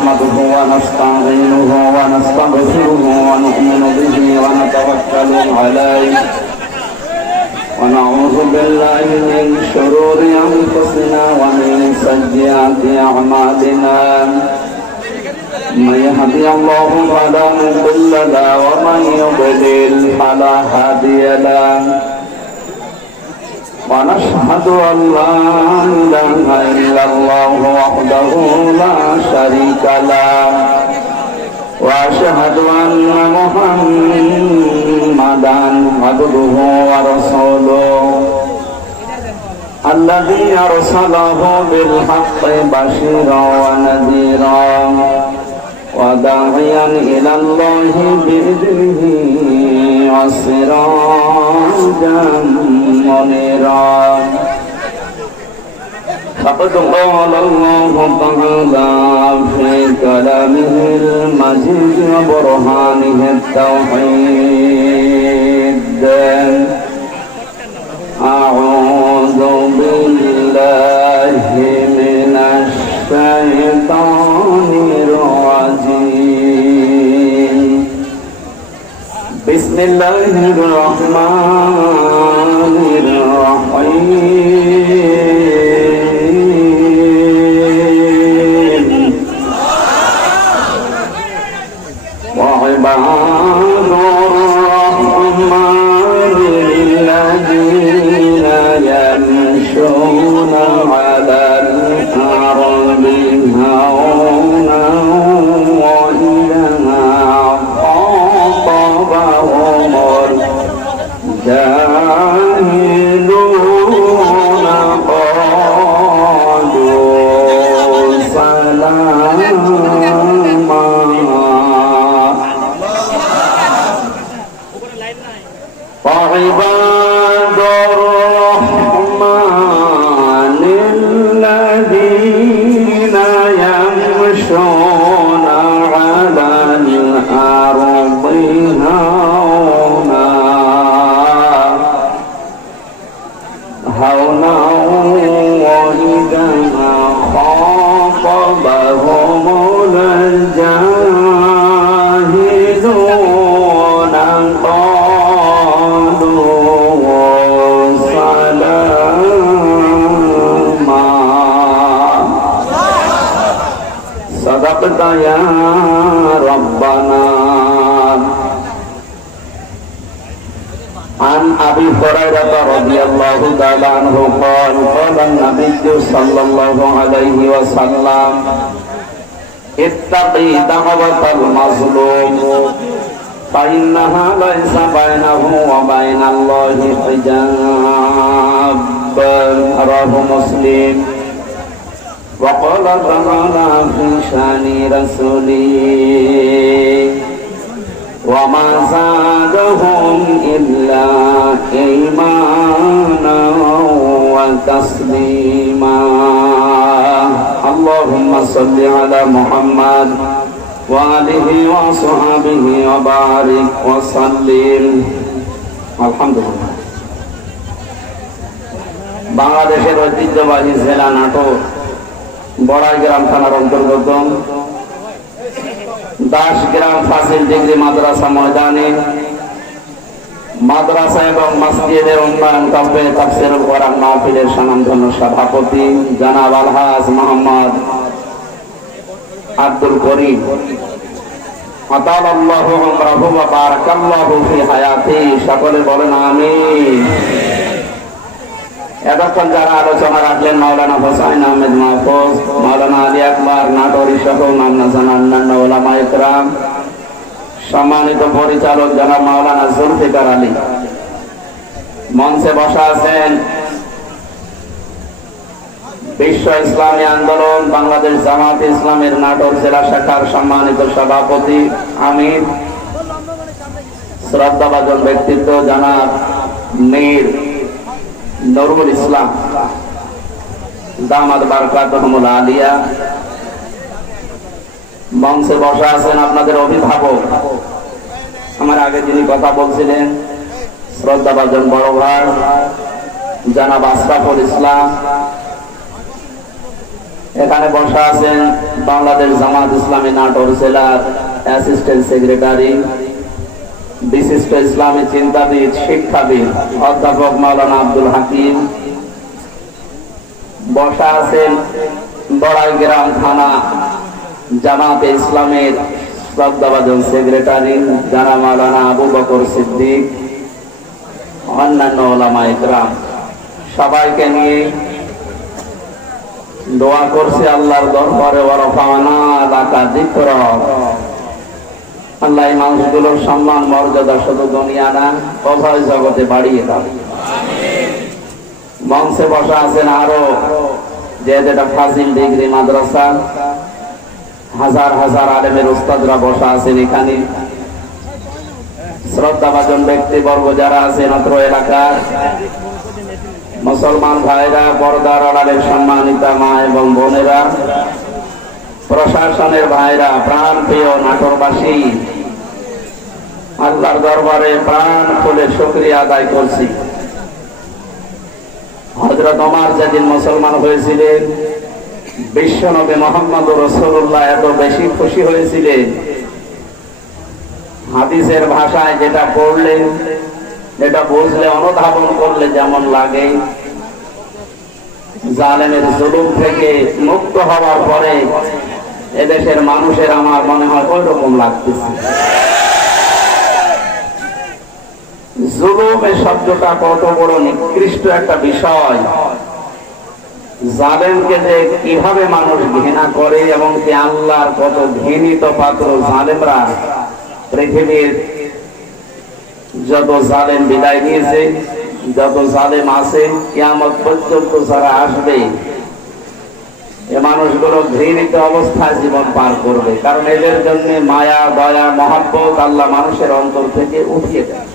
نحمده ونستعينه ونستغفره ونؤمن به ونتوكل عليه ونعوذ بالله من شرور أنفسنا ومن سيئات أعمالنا من يهدي الله فلا مضل له ومن يضلل فلا هادي له ونشهد أن لا إله إلا الله وحده لا شريك له وأشهد أن محمدا عبده ورسوله الذي أرسله بالحق بشيرا ونذيرا وداعيا إلى الله بإذنه وسراجا منيرا فقد قال الله تعالى في كلامه المجيد وبرهانه التوحيد أعوذ بالله من الشيطان الرجيم بسم الله الرحمن الرحيم وعباد الرحمن الذين يمشون على الأرض هونا وإذا خاطبهم الجاهلون قالوا سلاما وعباد الرحمن الذين يمشون على الأرض هونا وإذا خاطبهم الجاهلون قالوا سلاما صدقت يا ربنا. عن أبي هريرة رضي الله تعالى عنه قال قال النبي صلى الله عليه وسلم اتقي دعوة المظلوم فإنها ليس بينه وبين الله حجاب رواه مسلم. وقال تعالى في شأن رسوله وما زادهم إلا إيمانا وتسليما. اللهم صل على محمد وآله وصحبه وبارك وسلم. আলহামদুলিল্লাহ। বাংলাদেশের ঐতিহ্যবাহী জেলা নাটোর বড়াইগ্রাম থানার অন্তর্গত দাসগ্রাম ফাজিল ডিগ্রি মাদ্রাসা ময়দানে মাদ্রাসা এবং মসজিদের উন্নয়ন কাব্যে তাফসীরুল কোরআন মাহফিলের স্বনামধন্য সভাপতি জনাব আলহাজ মোহাম্মদ আব্দুল করিম আতালাল্লাহু উমরাহু ওয়া বারাকাল্লাহু ফি হায়াতি। সকলে বলেন আমিন। এতক্ষণ যারা আলোচনা রাখলেন মাওলানা হোসাইন আহমেদ মাহফুজ, মাওলানা আলী আকবর নাটোরি সহ নামনা জানা অন্যান্য ওলামা ইকরাম, সম্মানিত পরিচালক জনাব মাওলানা জুলফিকার আলী, মঞ্চে বসা আছেন বিশ্ব ইসলামী আন্দোলন বাংলাদেশ জামাত ইসলামের নাটোর জেলা শাখার সম্মানিত সভাপতি আমির শ্রদ্ধাভাজন ব্যক্তিত্ব জনাব মীর নুরুল ইসলাম দামাত বারকাতুহুল আলিয়া, মঞ্চে বসা আছেন আপনাদের অভিভাবক, আমার আগে যিনি কথা বলছিলেন শ্রদ্ধাভাজন বড় ভাই জনাব আশরাফুল ইসলাম, এখানে বসা আছেন বাংলাদেশ জামাত ইসলামী নাটোর জেলার অ্যাসিস্ট্যান্ট সেক্রেটারি, বিশিষ্ট ইসলামী চিন্তাবিদ, শিক্ষাবিদ অধ্যাপক মাওলানা আব্দুল হাকিম। বসা আছেন বড়াইগ্রাম থানা জামাতে ইসলামের শ্রদ্ধাভাজন সেক্রেটারি যারা মাওলানা আবু বকর সিদ্দিক, অন্যান্য ওলামায়ে কেরাম। সবাইকে নিয়ে দোয়া করছি আল্লাহর দরবারে, ওয়ারফানা লাকা যিকরাক। আল্লাহ এই মানুষগুলোর সম্মান মর্যাদা শুধু দুনিয়া না, উভয় জগতে বাড়িয়ে দাও। মঞ্চে বসা আছেন আরো যেটা ফাজিল ডিগ্রি মাদ্রাসা, হাজার হাজার আলেমের উস্তাদরা বসা আছেন এখানে। শ্রদ্ধাভাজন ব্যক্তিবর্গ যারা আছেন অত্র এলাকার মুসলমান ভাইরা, পর্দার আড়ালের সম্মানিতা মা এবং বোনেরা, প্রশাসনের ভাইরা, প্রাণ প্রিয় নাটোরবাসী, আল্লাহর দরবারে প্রাণ খুলে শুকরিয়া আদায় করছি। হযরত ওমর যেদিন মুসলমান হয়েছিলেন, বিশ্বনবী মুহাম্মদ রাসূলুল্লাহ এত বেশি খুশি হয়েছিলেন, হাদিসের ভাষায় যেটা পড়লেন, যেটা বুঝলে, অনুধাবন করলে যেমন লাগে, জালেমের জুলুম থেকে মুক্ত হওয়ার পরে এদেশের মানুষের আমার মনে হয় ওই রকম লাগতেছে। জুলুমের শব্দটা কত বড় নিকৃষ্ট একটা বিষয়। জালেমকে যে কিভাবে মানুষ ঘৃণা করে এবং যে আল্লাহর কত ঘৃণিত পাত্র জালেমরা। পৃথিবীর যত জালেম বিদায় নিয়েছে, যত জালেম আছে, কিয়ামত পর্যন্ত যারা আসবে, এ মানুষগুলো ঘৃণিত অবস্থায় জীবন পার করবে। কারণ এদের জন্য মায়া, দয়া, মহব্বত আল্লাহ মানুষের অন্তর থেকে উঠিয়ে দেয়।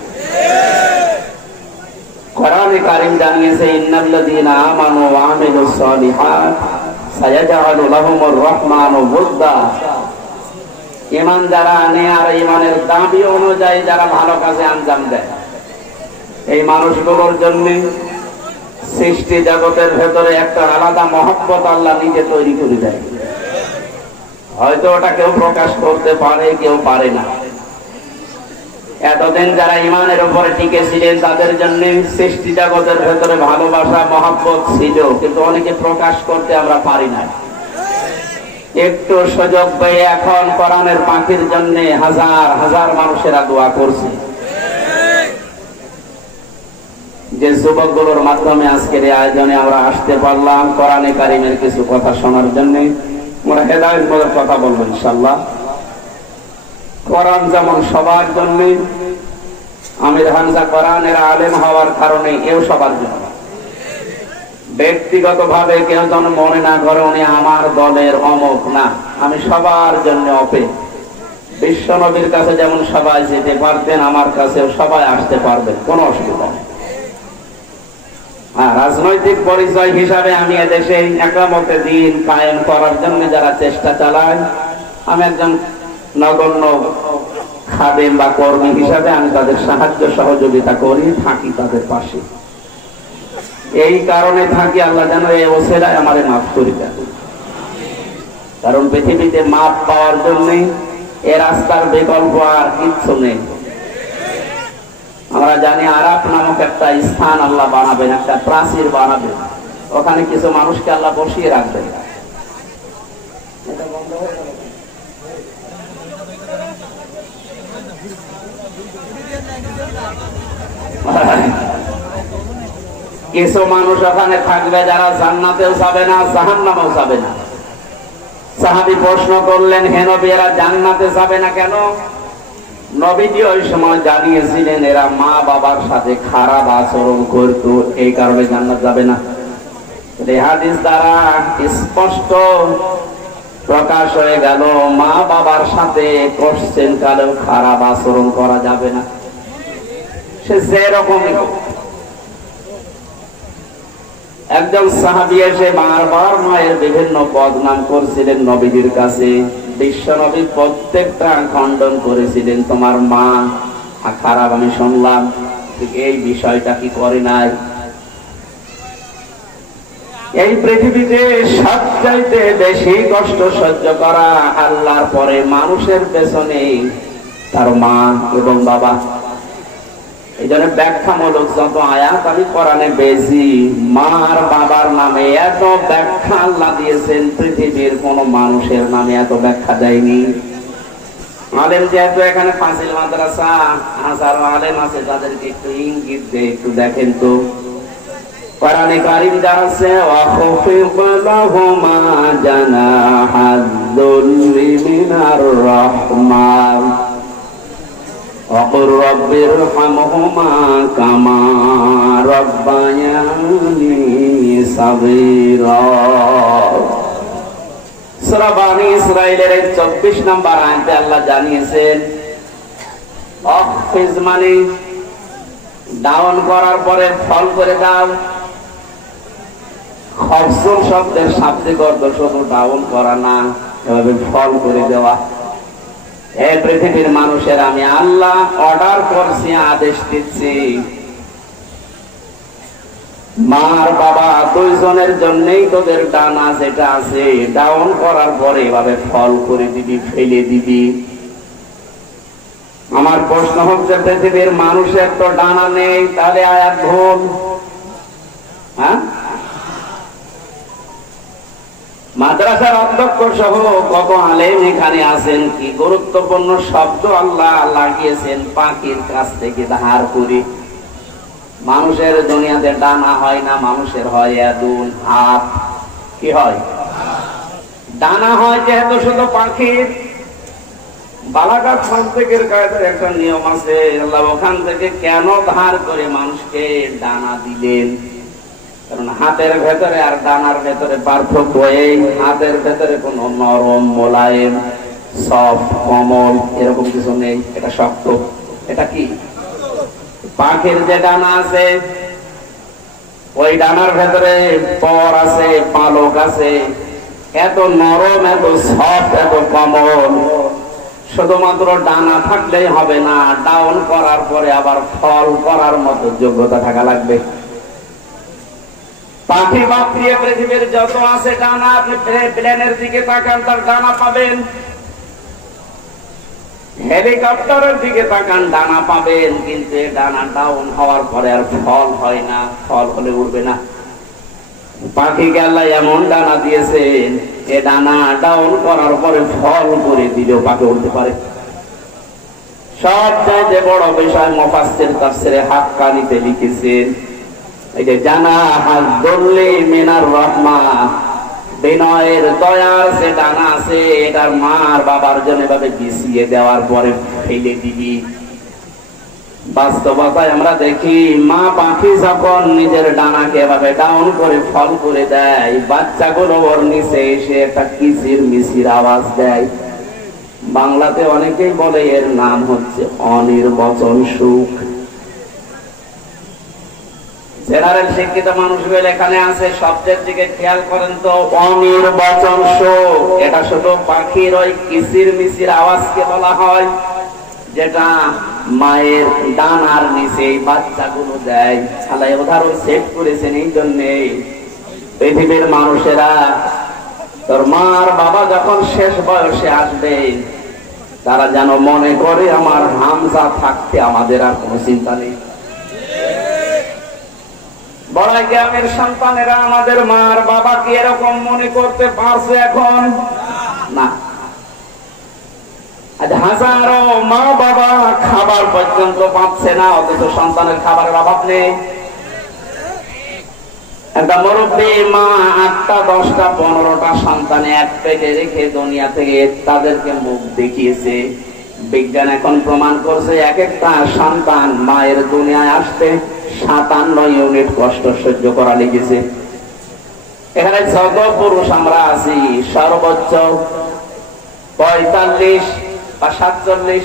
কোরআনে কারীম জানিয়েছে, ইন্নাল্লাযীনা আমানু ওয়া আমিলুস সালিহাত সায়াজআলু লাহুমুর রাহমানু ওয়ুদ্দা। ঈমান যারা আনে আর ঈমানের দাবি অনুযায়ী যারা ভালো কাজে আঞ্জাম দেয়, এই মানুষগুলোর জন্য সৃষ্টি জগতের ভেতরে একটা আলাদা মহব্বত আল্লাহ নিজে তৈরি করে দেয়। হয়তো ওটা কেউ প্রকাশ করতে পারে, কেউ পারে না। এতদিন যারা ঈমানের উপরে টিকে ছিলেন তাদের জন্য সৃষ্টি জগতের ভেতরে ভালোবাসা, মহব্বত ছিল, কিন্তু অনেকে প্রকাশ করতে আমরা পারি না। একটু সুযোগ পেয়ে এখন কোরআনের পাখির জন্য হাজার হাজার মানুষেরা দোয়া করছে। যে যুবকগুলোর মাধ্যমে আজকের এই আয়োজনে আমরা আসতে পারলাম কোরআনে কারীমের কিছু কথা শোনার জন্য, আমরা হেদায়েতের কথা বলবো ইনশাআল্লাহ। কোরআন যেমন সবার জন্য, আমির হামজা কোরআনের আলেম হওয়ার কারণে এও সবার জন্য। ব্যক্তিগত ভাবে কেউ যেন মনে না করে উনি আমার দলের অমুক, না, আমি সবার জন্য ওপেন। বিশ্ব নবীর কাছে যেমন সবাই যেতে পারতেন, আমার কাছেও সবাই আসতে পারবেন, কোনো অসুবিধা নেই। রাজনৈতিক পরিচয় হিসাবে আমি এদেশে একামতে দিন কায়েম করার জন্য যারা চেষ্টা চালায়, আমি একজন নগণ্য খাদেম বা কর্মী হিসাবে আমি তাদের সাহায্য সহযোগিতা করি, থাকি তাদের পাশে। এই কারণে থাকি, আল্লাহ যেন এই ওসিলায় আমারে মাফ করে দেন। কারণ পৃথিবীতে মাফ পাওয়ার জন্য এ রাস্তার বিকল্প আর কিচ্ছু নেই। আমরা জানি আরাফ নামক একটা স্থান আল্লাহ বানাবেন, একটা প্রাচীর বানাবেন, ওখানে কিছু মানুষকে আল্লাহ বসিয়ে রাখবেন। কিছু মানুষ ওখানে থাকবে যারা জান্নাতেও যাবে না, জাহান্নামেও যাবে না। সাহাবী প্রশ্ন করলেন, হে নবী, এরা জান্নাতে যাবে না কেন? নবীজি ওই সময় জানিয়েছিলেন এরা মা বাবার সাথে খারাপ আচরণ করত, এই কারণে জান্নাত যাবে না। এই হাদিস দ্বারা স্পষ্ট প্রকাশ হয়ে গেল মা বাবার সাথে কোশ্চেন কালেও খারাপ আচরণ করা যাবে না, সে যেরকমই হোক। একজন সাহাবী এসে বারবার মায়ের বিভিন্ন বদনাম করছিলেন নবীজির কাছে। বিশ্ব নবী প্রত্যেকটা খণ্ডন করেছিলেন, তোমার মা খারাপ আমি শুনলাম, এই বিষয়টা কি করে নাই? এই পৃথিবীতে সবচাইতে বেশি কষ্ট সহ্য করা আল্লাহর পরে মানুষের পেছনে তার মা এবং বাবা। এই জন্য ব্যাখ্যামূলক যত আয়াত আমি কোরআনে পেয়েছি, মার বাবার নামে এত ব্যাখ্যা আল্লাহ দিয়েছেন, পৃথিবীর কোন মানুষের নামে এত ব্যাখ্যা দেয়নি। আলেম যেহেতু এখানে ফাজিল মাদ্রাসা, হাজারো আলেম আছে, তাদেরকে একটু ইঙ্গিত দিয়ে একটু দেখেন তো কোরআনে কারীম যা আছে, ওয়াখফিদ লাহুমা জানাহাদ-দুল্লি মিনার রাহমাহ ওয়াকুর রাব্বিরহামহুমা কামা রাব্বায়ানি সাগীরা। সূরা বনী ইসরাঈলের 24 নম্বর আয়াতে আল্লাহ জানিয়েছেন, ওয়াখফিজ মানে ডাউন করার পরে ফল করে দাও। খফজুল শব্দের শাব্দিক অর্থ শুধু ডাউন করা না, এভাবে ফল করে দেওয়া। হে পৃথিবীর মানুষের, আমি আল্লাহ অর্ডার করছি, আদেশ দিচ্ছি, মার বাবা দুইজনের জন্যই তোদের ডানা যেটা আছে ডাউন করার পরে এভাবে ফল করে দিবি, ফেলে দিবি। আমার প্রশ্ন হচ্ছে, পৃথিবীর মানুষের তো ডানা নেই, তাহলে আয়াত ভুল। হ্যাঁ, মাদ্রাসার অধ্যক্ষ সহ কত আলেম এখানে আছেন, কি গুরুত্বপূর্ণ শব্দ আল্লাহ লাগিয়েছেন পাখির কাছ থেকে ধার করে। মানুষের দুনিয়াতে ডানা হয় না, মানুষের হয় ইয়াদুন, হাত। কি হয়? ডানা হয় যেহেতু শুধু পাখির। বালাগাত মানতিকের কায়দার একটা নিয়ম আছে, আল্লাহ ওখান থেকে কেন ধার করে মানুষকে ডানা দিলেন? কারণ হাতের ভেতরে আর ডানার ভেতরে পার্থক্য এই, হাতের ভেতরে কোনো নরম, মোলায়েম, সফট, কোমল এরকম কিছু নেই, এটা শক্ত। এটা কি? পাখির যে ডানা আছে, ওই ডানার ভেতরে পর আছে, পালক আছে, এত নরম, এত সফট, এত কোমল। শুধুমাত্র ডানা থাকলেই হবে না, ডাউন করার পরে আবার ফল করার মতো যোগ্যতা থাকা লাগবে। পাখি বাপরিয়ে পৃথিবীর যত আছে ডানা, আপনি প্লেনের দিকে তাকান, তার ডানা পাবেন। হেলিকপ্টারের দিকে তাকান, ডানা পাবেন। কিন্তু ডানা ডাউন হওয়ার পরে আর ফল হয় না, ফল হলে উড়বে না। পাখিকে আল্লাহ এমন ডানা দিয়েছেন, এ ডানা ডাউন করার পরে ফল করে দিলেও পাখি উড়তে পারে। সবচেয়ে বড় বিষয় মুফাসসির তাফসীরে হাক্কানীতে লিখেছেন, এই যে জানাহাদ-দুল্লি মিনার রাহমাহ, বিনয়ের দয়ার যে ডানা আছে, এটার মার বাবার জন্য এভাবে বিছিয়ে দেওয়ার পরে ফেলে দিবি। বাস্তবতায় আমরা দেখি, মা পাখি যখন নিজের ডানাকে এভাবে ডাউন করে ফল করে দেয়, বাচ্চাগুলো ওর নিচে এসে একটা কিচির মিচির আওয়াজ দেয়। বাংলাতে অনেকেই বলে এর নাম হচ্ছে অনির্বচন সুখ। জেনারেল শিক্ষিত মানুষগুলো এখানে আছে, শব্দের দিকে খেয়াল করেন তো, অনির্বচন সুখ। এটা শুধু পাখির ওই কিচির মিচির আওয়াজকে বলা হয়, যেটা মায়ের ডানার নিচে বাচ্চাগুলো দেয়। আল্লাহ উদাহরণ সেট করেছেন এই জন্যে, পৃথিবীর মানুষেরা, তোর মার বাবা যখন শেষ বয়সে আসবে, তারা যেন মনে করে আমার হামজা থাকতে আমাদের আর কোনো চিন্তা নেই। বড় গ্রামের সন্তানেরা আমাদের মার বাবাকে এরকম মনে করতে পারছে এখন না। আজ হাজারো মা বাবা খাবার পর্যন্ত পাচ্ছে না, অথচ সন্তানের খাবারের অভাব নেই। একটা মুরব্বী মা 8টা 10টা 15টা সন্তান এক পেটে রেখে দুনিয়া থেকে তাদেরকে মুখ দেখিয়েছে। বিজ্ঞান এখন প্রমাণ করছে, এক একটা সন্তান মায়ের দুনিয়ায় আসতে 57 ইউনিট কষ্ট সহ্য করা লেগেছে। এখানে যত পুরুষ আমরা আছি, সর্বোচ্চ 45 বা 47,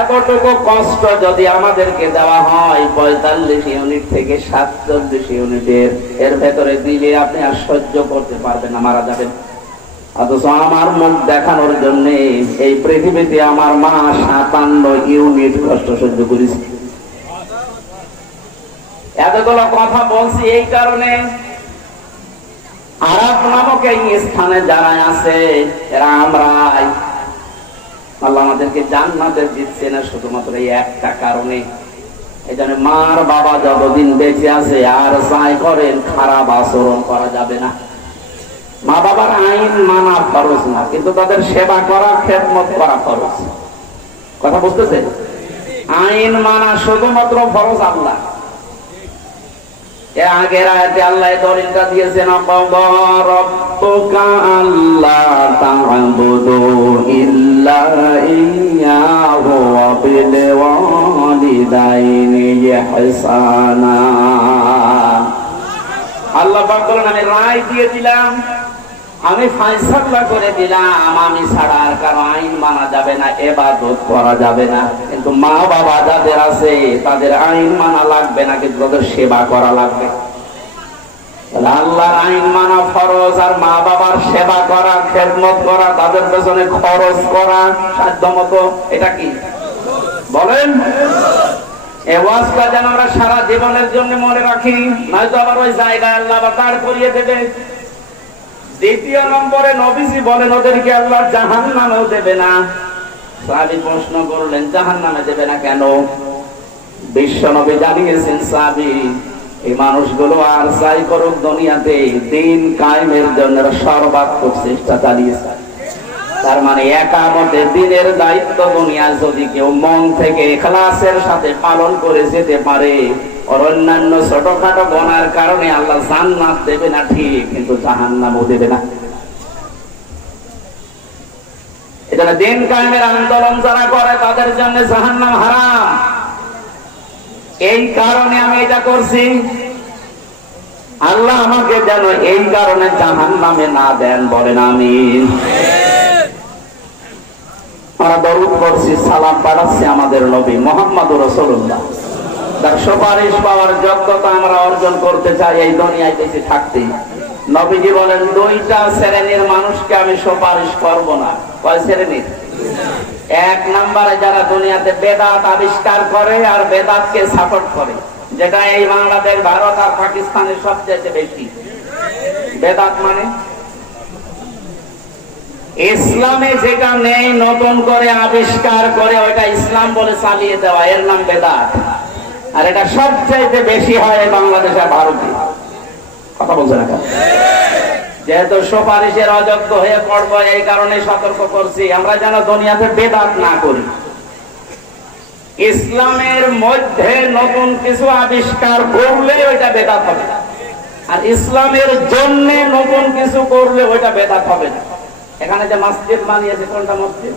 এতটুকু কষ্ট যদি আমাদেরকে দেওয়া হয়, 45 ইউনিট থেকে 47 ইউনিটের এর ভেতরে দিলে আপনি আর সহ্য করতে পারবেন না, মারা যাবেন। অথচ আমার মুখ দেখানোর জন্য এই পৃথিবীতে আমার মা 57 ইউনিট কষ্ট সহ্য করেছে। এতগুলো কথা বলছি এই কারণে, আরাফ নামক এই স্থানে যারা আছে এরা আমরাই। আল্লাহ আমাদেরকে জান্নাতে দিচ্ছে না শুধুমাত্র এই একটা কারণে। এই জন্য মার বাবা যতদিন বেঁচে আছে আর যাই করেন খারাপ আচরণ করা যাবে না। মা বাবার আইন মানা ফরজ না, কিন্তু তাদের সেবা করা, খেদমত করা ফরজ। কথা বুঝতেছেন? আইন মানা শুধুমাত্র ফরজ আল্লাহ। এর আগের আয়াতে আল্লাহ দলিলটা দিয়েছেন, রাব্বুকা আল্লা তা'বুদু ইল্লা ইয়্যাহু ওয়া বিল ওয়ালিদাইনি ইহসানা। আল্লাহ পাক বলেন, আমি রায় দিয়ে দিলাম, আমি ফায়সালা করে দিলাম, আমি ছাড়া আর কারো আইন মানা যাবে না, ইবাদত করা যাবে না। কিন্তু মা বাবা যাদের আছে তাদের আইন মানা লাগবে না, কিন্তু তাদের সেবা করা লাগবে। আল্লাহর আইন মানা ফরজ, আর মা বাবার সেবা করা, খেদমত করা, তাদের পেছনে খরচ করা সাধ্য মতো, এটা কি বলেন? এই ওয়াজটা যেন আমরা সারা জীবনের জন্য মনে রাখি, নয়তো আবার ওই জায়গায় আল্লাহ আবার দাঁড় করিয়ে দেবে। দ্বিতীয় নম্বরে নবীজি বলেন ওদেরকে আল্লাহ জাহান্নামেও দেবে না। সাহাবী প্রশ্ন করলেন, জাহান্নামে দেবে না কেন? বিশ্ব নবী জানিয়েছেন, সাহাবী, এই মানুষগুলো আর যাই করুক দুনিয়াতে দিন কায়েমের জন্য সর্বাত্মক চেষ্টা চালিয়েছে। তার মানে একামতে দিনের দায়িত্ব দুনিয়া যদি কেউ মন থেকে ইখলাসের সাথে পালন করে যেতে পারে, আর অন্যান্য ছোটখাটো গুনার কারণে আল্লাহ জান্নাত দেবে না ঠিক, কিন্তু জাহান্নামও দেবে না। এটা দিন কায়েমের আন্দোলন যারা করে তাদের জন্য জাহান্নাম হারাম। এই কারণে আমি এটা করছি, আল্লাহ আমাকে যেন এই কারণে জাহান্নামে না দেন, বলেন আমিন। আমরা দরুদ পড়ছি, সালাম পাঠাচ্ছি আমাদের নবী মুহাম্মদুর রাসূলুল্লাহ, তার সুপারিশ পাওয়ার যোগ্যতা আমরা অর্জন করতে চাই এই দুনিয়ায় বেঁচে থাকতে। নবীজি বলেন, দুইটা শ্রেণীর মানুষকে আমি সুপারিশ করব না। কয় শ্রেণীর? এক নম্বরে যারা দুনিয়াতে বেদাত আবিষ্কার করে আর বেদাতকে সাপোর্ট করে, যেটা এই বাংলাদেশ, ভারত আর পাকিস্তানের সবচেয়ে বেশি। বেদাত মানে ইসলামে যেটা নেই নতুন করে আবিষ্কার করে ওইটা ইসলাম বলে চালিয়ে দেওয়া, এর নাম বেদাত। আর এটা সবচাইতে বেশি হয় বাংলাদেশ আর ভারতে। কথা বলছে না? যেহেতু সুপারিশের অযোগ্য হয়ে পড়বো, এই কারণে সতর্ক করছি, আমরা যেন দুনিয়াতে বেদাত না করি। ইসলামের মধ্যে নতুন কিছু আবিষ্কার করলে ওইটা বেদাত হবে, আর ইসলামের জন্য নতুন কিছু করলে ওইটা বেদাত হবে না। এখানে যে মসজিদ বানিয়েছে, কোনটা মসজিদ?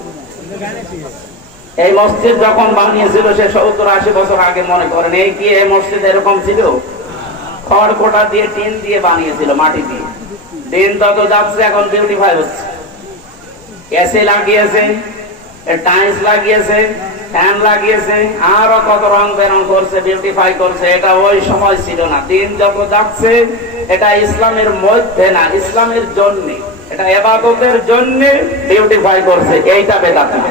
এই মসজিদ যখন বানিয়েছিল সে 70-80 বছর আগে, মনে করেন এই কি এই মসজিদ এরকম ছিল? খড় কোটা দিয়ে, টিন দিয়ে বানিয়েছিল, মাটি দিয়ে। দিন তত যাচ্ছে, এখন বিউটিফাই হচ্ছে, এসি লাগিয়েছে, টাইলস লাগিয়েছে, ফ্যান লাগিয়েছে, আরো কত রং বেরং করছে, বিউটিফাই করছে। এটা ওই সময় ছিল না। দিন যত যাচ্ছে, এটা ইসলামের মধ্যে না, ইসলামের জন্য, এটা ইবাদতের জন্য বিউটিফাই করছে, এইটা বেদাত না।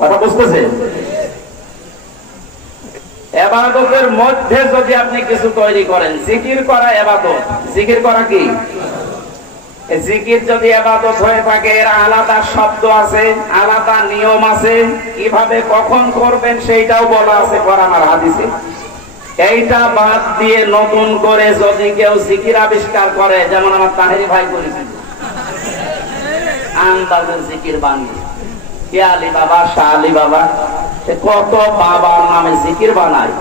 কথা বুঝতেছে? ইবাদতের মধ্যে যদি আপনি কিছু তৈরি করেন, জিকির করা ইবাদত। জিকির করা কি? জিকির যদি ইবাদত হয়ে থাকে, এর আলাদা শব্দ আছে, আলাদা নিয়ম আছে, কিভাবে কখন করবেন সেইটাও বলা আছে কোরআন আর হাদিসে। এইটা বাদ দিয়ে নতুন করে যদি কেউ জিকির আবিষ্কার করে, যেমন আমার তাহেরি ভাই করেছিল, আন্দাজের জিকির বানিয়ে, কে আলী বাবা, শাহ আলী বাবা, সে কত বাবার নামে জিকির বানায়।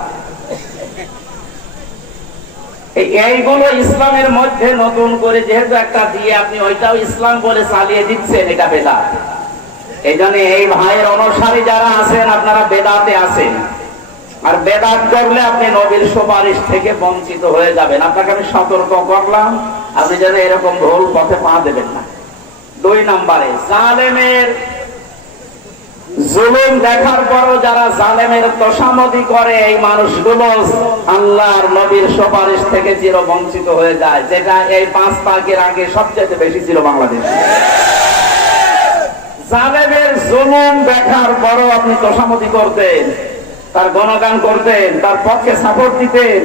এইগুলো ইসলামের মধ্যে নতুন করে যেহেতু একটা দিয়ে আপনি ওইটাও ইসলাম বলে চালিয়ে দিচ্ছেন, এটা বেদাত। এই জন্য এই ভাইয়ের অনুসারী যারা আছেন, আপনারা বেদাতে আছেন, আর বেদাত করলে আপনি নবীর সুপারিশ থেকে বঞ্চিত হয়ে যাবেন। আপনাকে আমি সতর্ক করলাম, আপনি যেন এরকম ভুল পথে পা দেবেন না। 2 নম্বরে, জালেমের জুলুম দেখার পরও যারা জালেমের তোষামদি করে, এই মানুষগুলো আল্লাহর নবীর সুপারিশ থেকে চির বঞ্চিত হয়ে যায়, যেটা এই 5 তারিখের আগে সবচেয়ে বেশি ছিল বাংলাদেশে। জালেমের জুলুম দেখার পরও আপনি তোষামদি করতেন, তার গুণগান করতেন, তার পক্ষে সাপোর্ট দিতেন।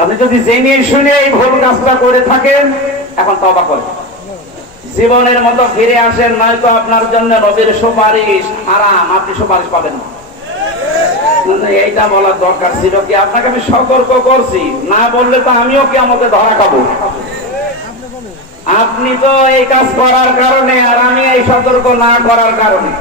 আপনি যদি জেনে শুনে এই ভুল কাজটা করে থাকেন, এখন তওবা করেন, জীবনের মতো ফিরে আসেন, নয়তো আপনার জন্য নবীর সুপারিশ হারাম, আপনি সুপারিশ পাবেন না। এইটা বলার দরকার ছিল কি? আপনাকে আমি সতর্ক করছি, না বললে তো আমিও কিয়ামতে ধরা খাবো। আপনি তো এই কাজ করার কারণে, আর আমি এই সতর্ক না করার কারণে।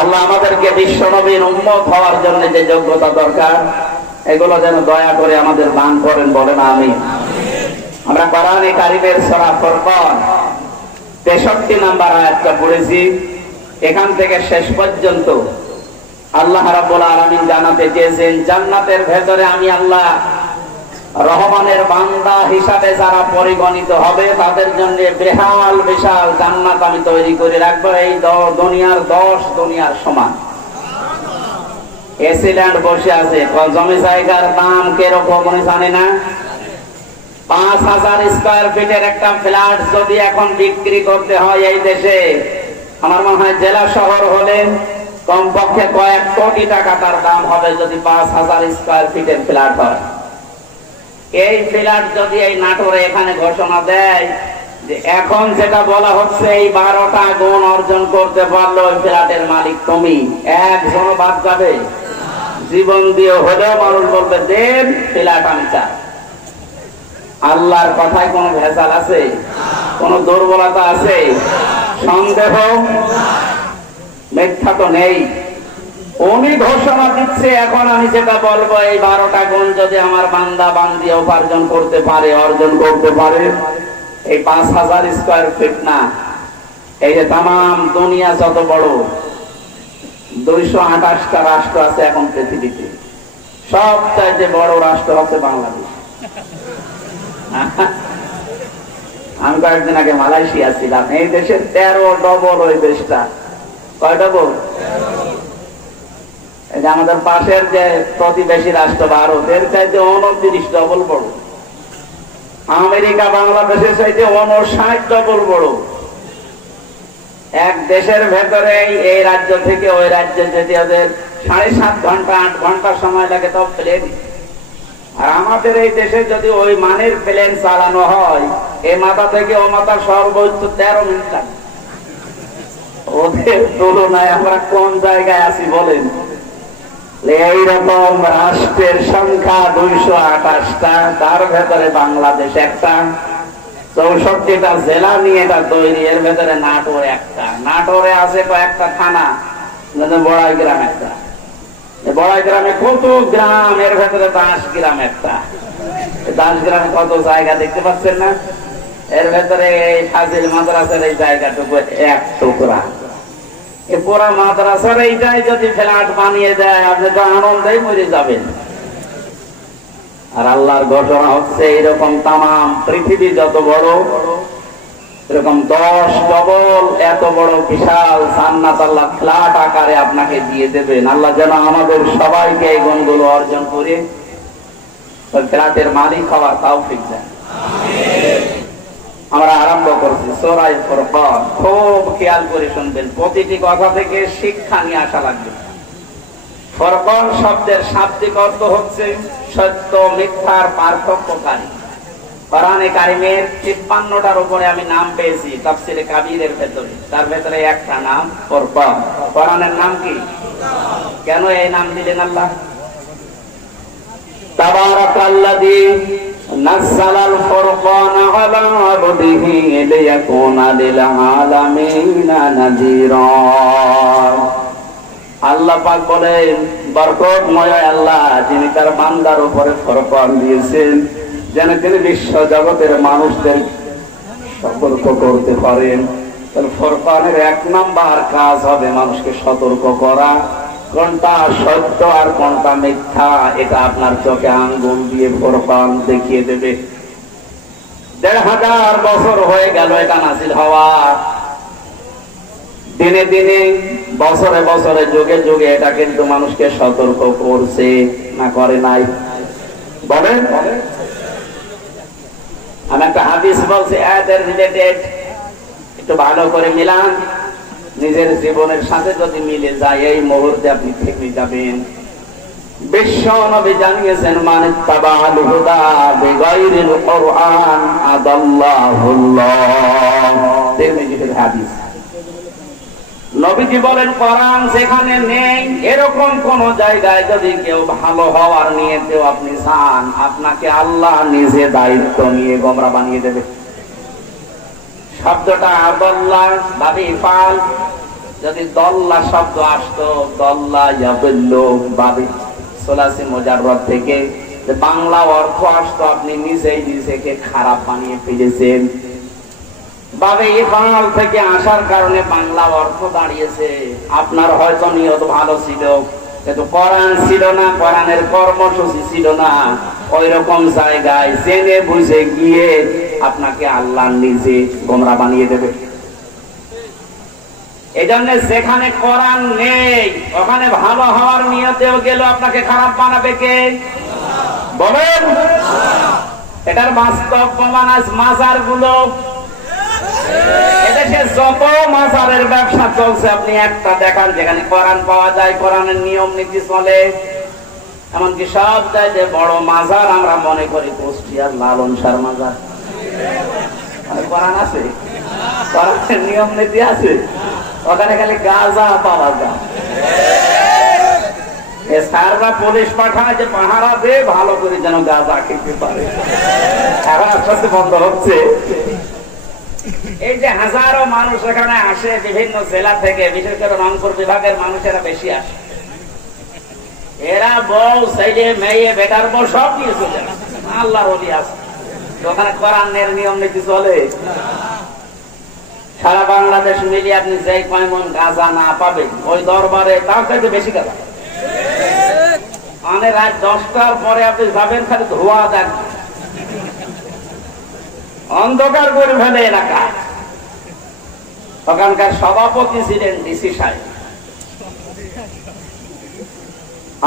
আল্লাহ আমাদেরকে বিশ্ব নবীর উম্মত হওয়ার জন্য যে যোগ্যতা দরকার, এগুলো যেন দয়া করে আমাদের দান করেন, বলেন আমিন। আমরা কোরআনে কারীমের সূরা ফুরকান 63 নম্বর আয়াতটা পড়েছি। এখান থেকে শেষ পর্যন্ত আল্লাহ রাব্বুল আলামিন জানাতে চেয়েছেন, জান্নাতের ভেতরে আমি আল্লাহ রহমানের বান্দা হিসাবে যারা পরিগণিত হবে তাদের জন্য বিশাল বিশাল জান্নাত আমি তৈরি করে রাখবো, এই দুনিয়ার 10 দুনিয়ার সমান। এসিল্যান্ড বসে আছে, জমি জায়গার দাম কিরকম জানে না? 5000 স্কয়ার ফিটের একটা ফ্ল্যাট যদি এখন বিক্রি করতে হয় এই দেশে, আমার মনে হয় জেলা শহর হলে কমপক্ষে কয়েক কোটি টাকা তার দাম হবে, যদি 5000 স্কয়ার ফিটের ফ্ল্যাট হয়। এই ফ্ল্যাট যদি এই নাটোরে এখানে ঘোষণা দেয় যে এখন যেটা বলা হচ্ছে এই 12টা গুণ অর্জন করতে পারলো ওই ফ্ল্যাটের মালিক তুমি, একজন বাদ যাবে? জীবন দিয়ে হলেও মানুষ বলবে দেন ফ্ল্যাট আমি চাই। আল্লাহর কথায় কোনো ভেজাল আছে? কোনো দুর্বলতা আছে? সন্দেহ? মিথ্যা তো নেই। উনি ঘোষণা দিচ্ছে এখন আমি যেটা বলবো এই 12টা গুণ যদি আমার বান্দা বান্দি উপার্জন করতে পারে, অর্জন করতে পারে, এই 5000 স্কয়ার ফিট না, এই যে তামাম দুনিয়া যত বড় 228টা রাষ্ট্র আছে এখন পৃথিবীতে, সবচাইতে বড় রাষ্ট্র হচ্ছে বাংলাদেশ। আমি কয়েকদিন আগে মালয়েশিয়া ছিলাম, এই দেশের 13 ডবল ওই দেশটা। কয় ডবল? আমাদের পাশের যে প্রতিবেশী রাষ্ট্র ভারতের চাইতে 29 ডবল বড়। আমেরিকা বাংলাদেশের চাইতে 59 ডবল বড়। এক দেশের ভেতরে এই রাজ্য থেকে ওই রাজ্যে যেতে ওদের 7.5 ঘন্টা 8 ঘন্টা সময় লাগে, তো প্লেন। আর আমাদের এই দেশে যদি ওই মানের প্লেন চালানো হয়, এই মাথা থেকে ও মাথা সর্বোচ্চ 13 মিনিট লাগে। ওদের তুলনায় আমরা কোন জায়গায় আছি বলেন? এইরকম রাষ্ট্রের সংখ্যা 228টা, তার ভেতরে বাংলাদেশ একটা। 64টা জেলা নিয়ে এটা তৈরি, এর ভেতরে নাটোর একটা। নাটোরে আছে কয়েকটা থানা, বড়াই গ্রাম একটা। বড়াই গ্রামে কত গ্রাম, এর ভেতরে 10 গ্রাম একটা। 10 গ্রামে কত জায়গা দেখতে পাচ্ছেন না? এর ভেতরে ফাজিল মাদ্রাসার এই জায়গাটুকু এক টুকরা। এই পুরা মাদ্রাসার এইটাই যদি ফ্ল্যাট বানিয়ে দেয়, আপনি তো আনন্দেই মরে যাবেন। আর আল্লাহর ঘোষণা হচ্ছে এরকম তামাম পৃথিবী যত বড়, এরকম 10 ডবল এত বড় বিশাল জান্নাত আল্লাহ ফ্ল্যাট আকারে আপনাকে দিয়ে দেবেন। আল্লাহ যেন আমাদের সবাইকে এই গুণগুলো অর্জন করে ওই ফ্ল্যাটের মালিক হওয়ার তৌফিক দেন। আমরা আরম্ভ করছি সূরা ফুরকান। খুব খেয়াল করে শুনবেন, প্রতিটি কথা থেকে শিক্ষা নিয়ে আসা লাগবে। ফুরকান শব্দের শাব্দিক অর্থ হচ্ছে সত্য মিথ্যার পার্থক্যকারী। কোরআনে কারিমের 53টার উপরে আমি নাম পেয়েছি তাফসীরে কাবীরের ভেতরে, তার ভেতরে একটা নাম ফুরকান। কোরআনের নাম কি? কেন এই নাম দিলেন আল্লাহ? তাবারাকাল্লাযী নাযালাল ফুরকানা আলা আবদিহি লিয়াকুনা লিল আলামিনা নাযীরা। আল্লাহ পাক বলেন, বরকতময় আল্লাহ যিনি তার বান্দার উপরে ফুরকান দিয়েছেন, যেন তিনি বিশ্ব জগতের মানুষদের সতর্ক করতে পারেন। ফুরকানের 1 নাম্বার কাজ হবে মানুষকে সতর্ক করা, কোনটা সত্য আর কোনটা মিথ্যা এটা আপনার চোখে আঙ্গুল দিয়ে ফুরকান দেখিয়ে দেবে। 1500 বছর হয়ে গেল এটা নাযিল হওয়া। দিনে দিনে বছরে বছরে যুগে যুগে এটা কিন্তু মানুষকে সতর্ক করছে, না করে নাই? বলেন। আমি একটা হাদিস বলছি আয়াতের রিলেটেড, একটু ভালো করে মিলান। নিজের জীবনের সাথে যদি মিলে যায় এই মুহূর্তে আপনি থেমে যাবেন। বিশ্ব নবী জানিয়েছেন, মান ইত্তাবাআল হুদা বিগাইরিল কুরআন আদাল্লাহুল্লাহ। তিরমিজির হাদিস। নবীজি বলেন, কোরআন যেখানে নেই এরকম কোন জায়গায় যদি কেউ ভালো হওয়ার নিয়েতেও আপনি চান, আপনাকে আল্লাহ নিজে দায়িত্ব নিয়ে গোমরা বানিয়ে দেবে। শব্দটা আদাল্লাহ ভাবি ফাল, যদি দল্লা শব্দ আসতো, দল্লা ইয়াদুল্লু ভাবি সোলাসি মুজাররদ থেকে বাংলা অর্থ আসতো আপনি নিজেই নিজেকে খারাপ বানিয়ে ফেলেছেন। বাবে ইফাল থেকে আসার কারণে বাংলা অর্থ দাঁড়িয়েছে। আপনার হয়তো নিয়ত ভালো ছিল, কিন্তু কোরআন ছিল না, কোরআনের কর্মসূচি ছিল না। ওই রকম জায়গায় জেনে বুঝে গিয়ে আপনাকে আল্লাহ নিজে গোমরা বানিয়ে দেবে। এই জন্য যেখানে কোরআন নেই ওখানে ভালো হওয়ার নিয়তেও গেল আপনাকে খারাপ বানাবে কে বলেন? এটার বাস্তব প্রমাণ আজ মাজার গুলো। এদেশে যত মাজারের ব্যবসা চলছে আপনি একটা দেখান যেখানে কোরআন পাওয়া যায়, কোরআনের নিয়ম নীতি চলে। এমনকি সব চাইতে বড় মাজার আমরা মনে করি কুষ্টিয়ার লালন শাহ মাজার। কোরআন আছে, কোরআনের নিয়ম নীতি আছে, ওখানে খালি গাঁজা পাওয়া যায়। সাররা পুলিশ পাঠায় যে পাহারা দিয়ে ভালো করে যেন গাঁজা খেতে পারে। এখন আস্তে আস্তে বন্ধ হচ্ছে। এই যে হাজারো মানুষ এখানে আসে বিভিন্ন জেলা থেকে, বিশেষ করে রংপুর বিভাগের মানুষেরা বেশি আসে। এরা বউ ছেলে মেয়ে বেটার বউ সব নিয়ে চলে আসে। আল্লাহর ওলি আছে, ওখানে কোরআনের নিয়ম নীতি চলে। সারা বাংলাদেশ মিলিয়ে আপনি যে কয় মন গাঁজা না পাবেন ওই দরবারে তার চাইতে বেশি গাঁজা। মানে রাত 10টার পরে আপনি যাবেন খালি ধোয়া দেখবেন, অন্ধকার করে ফেলে এলাকা। ওখানকার সভাপতি ছিলেন ডিসি সাহেব।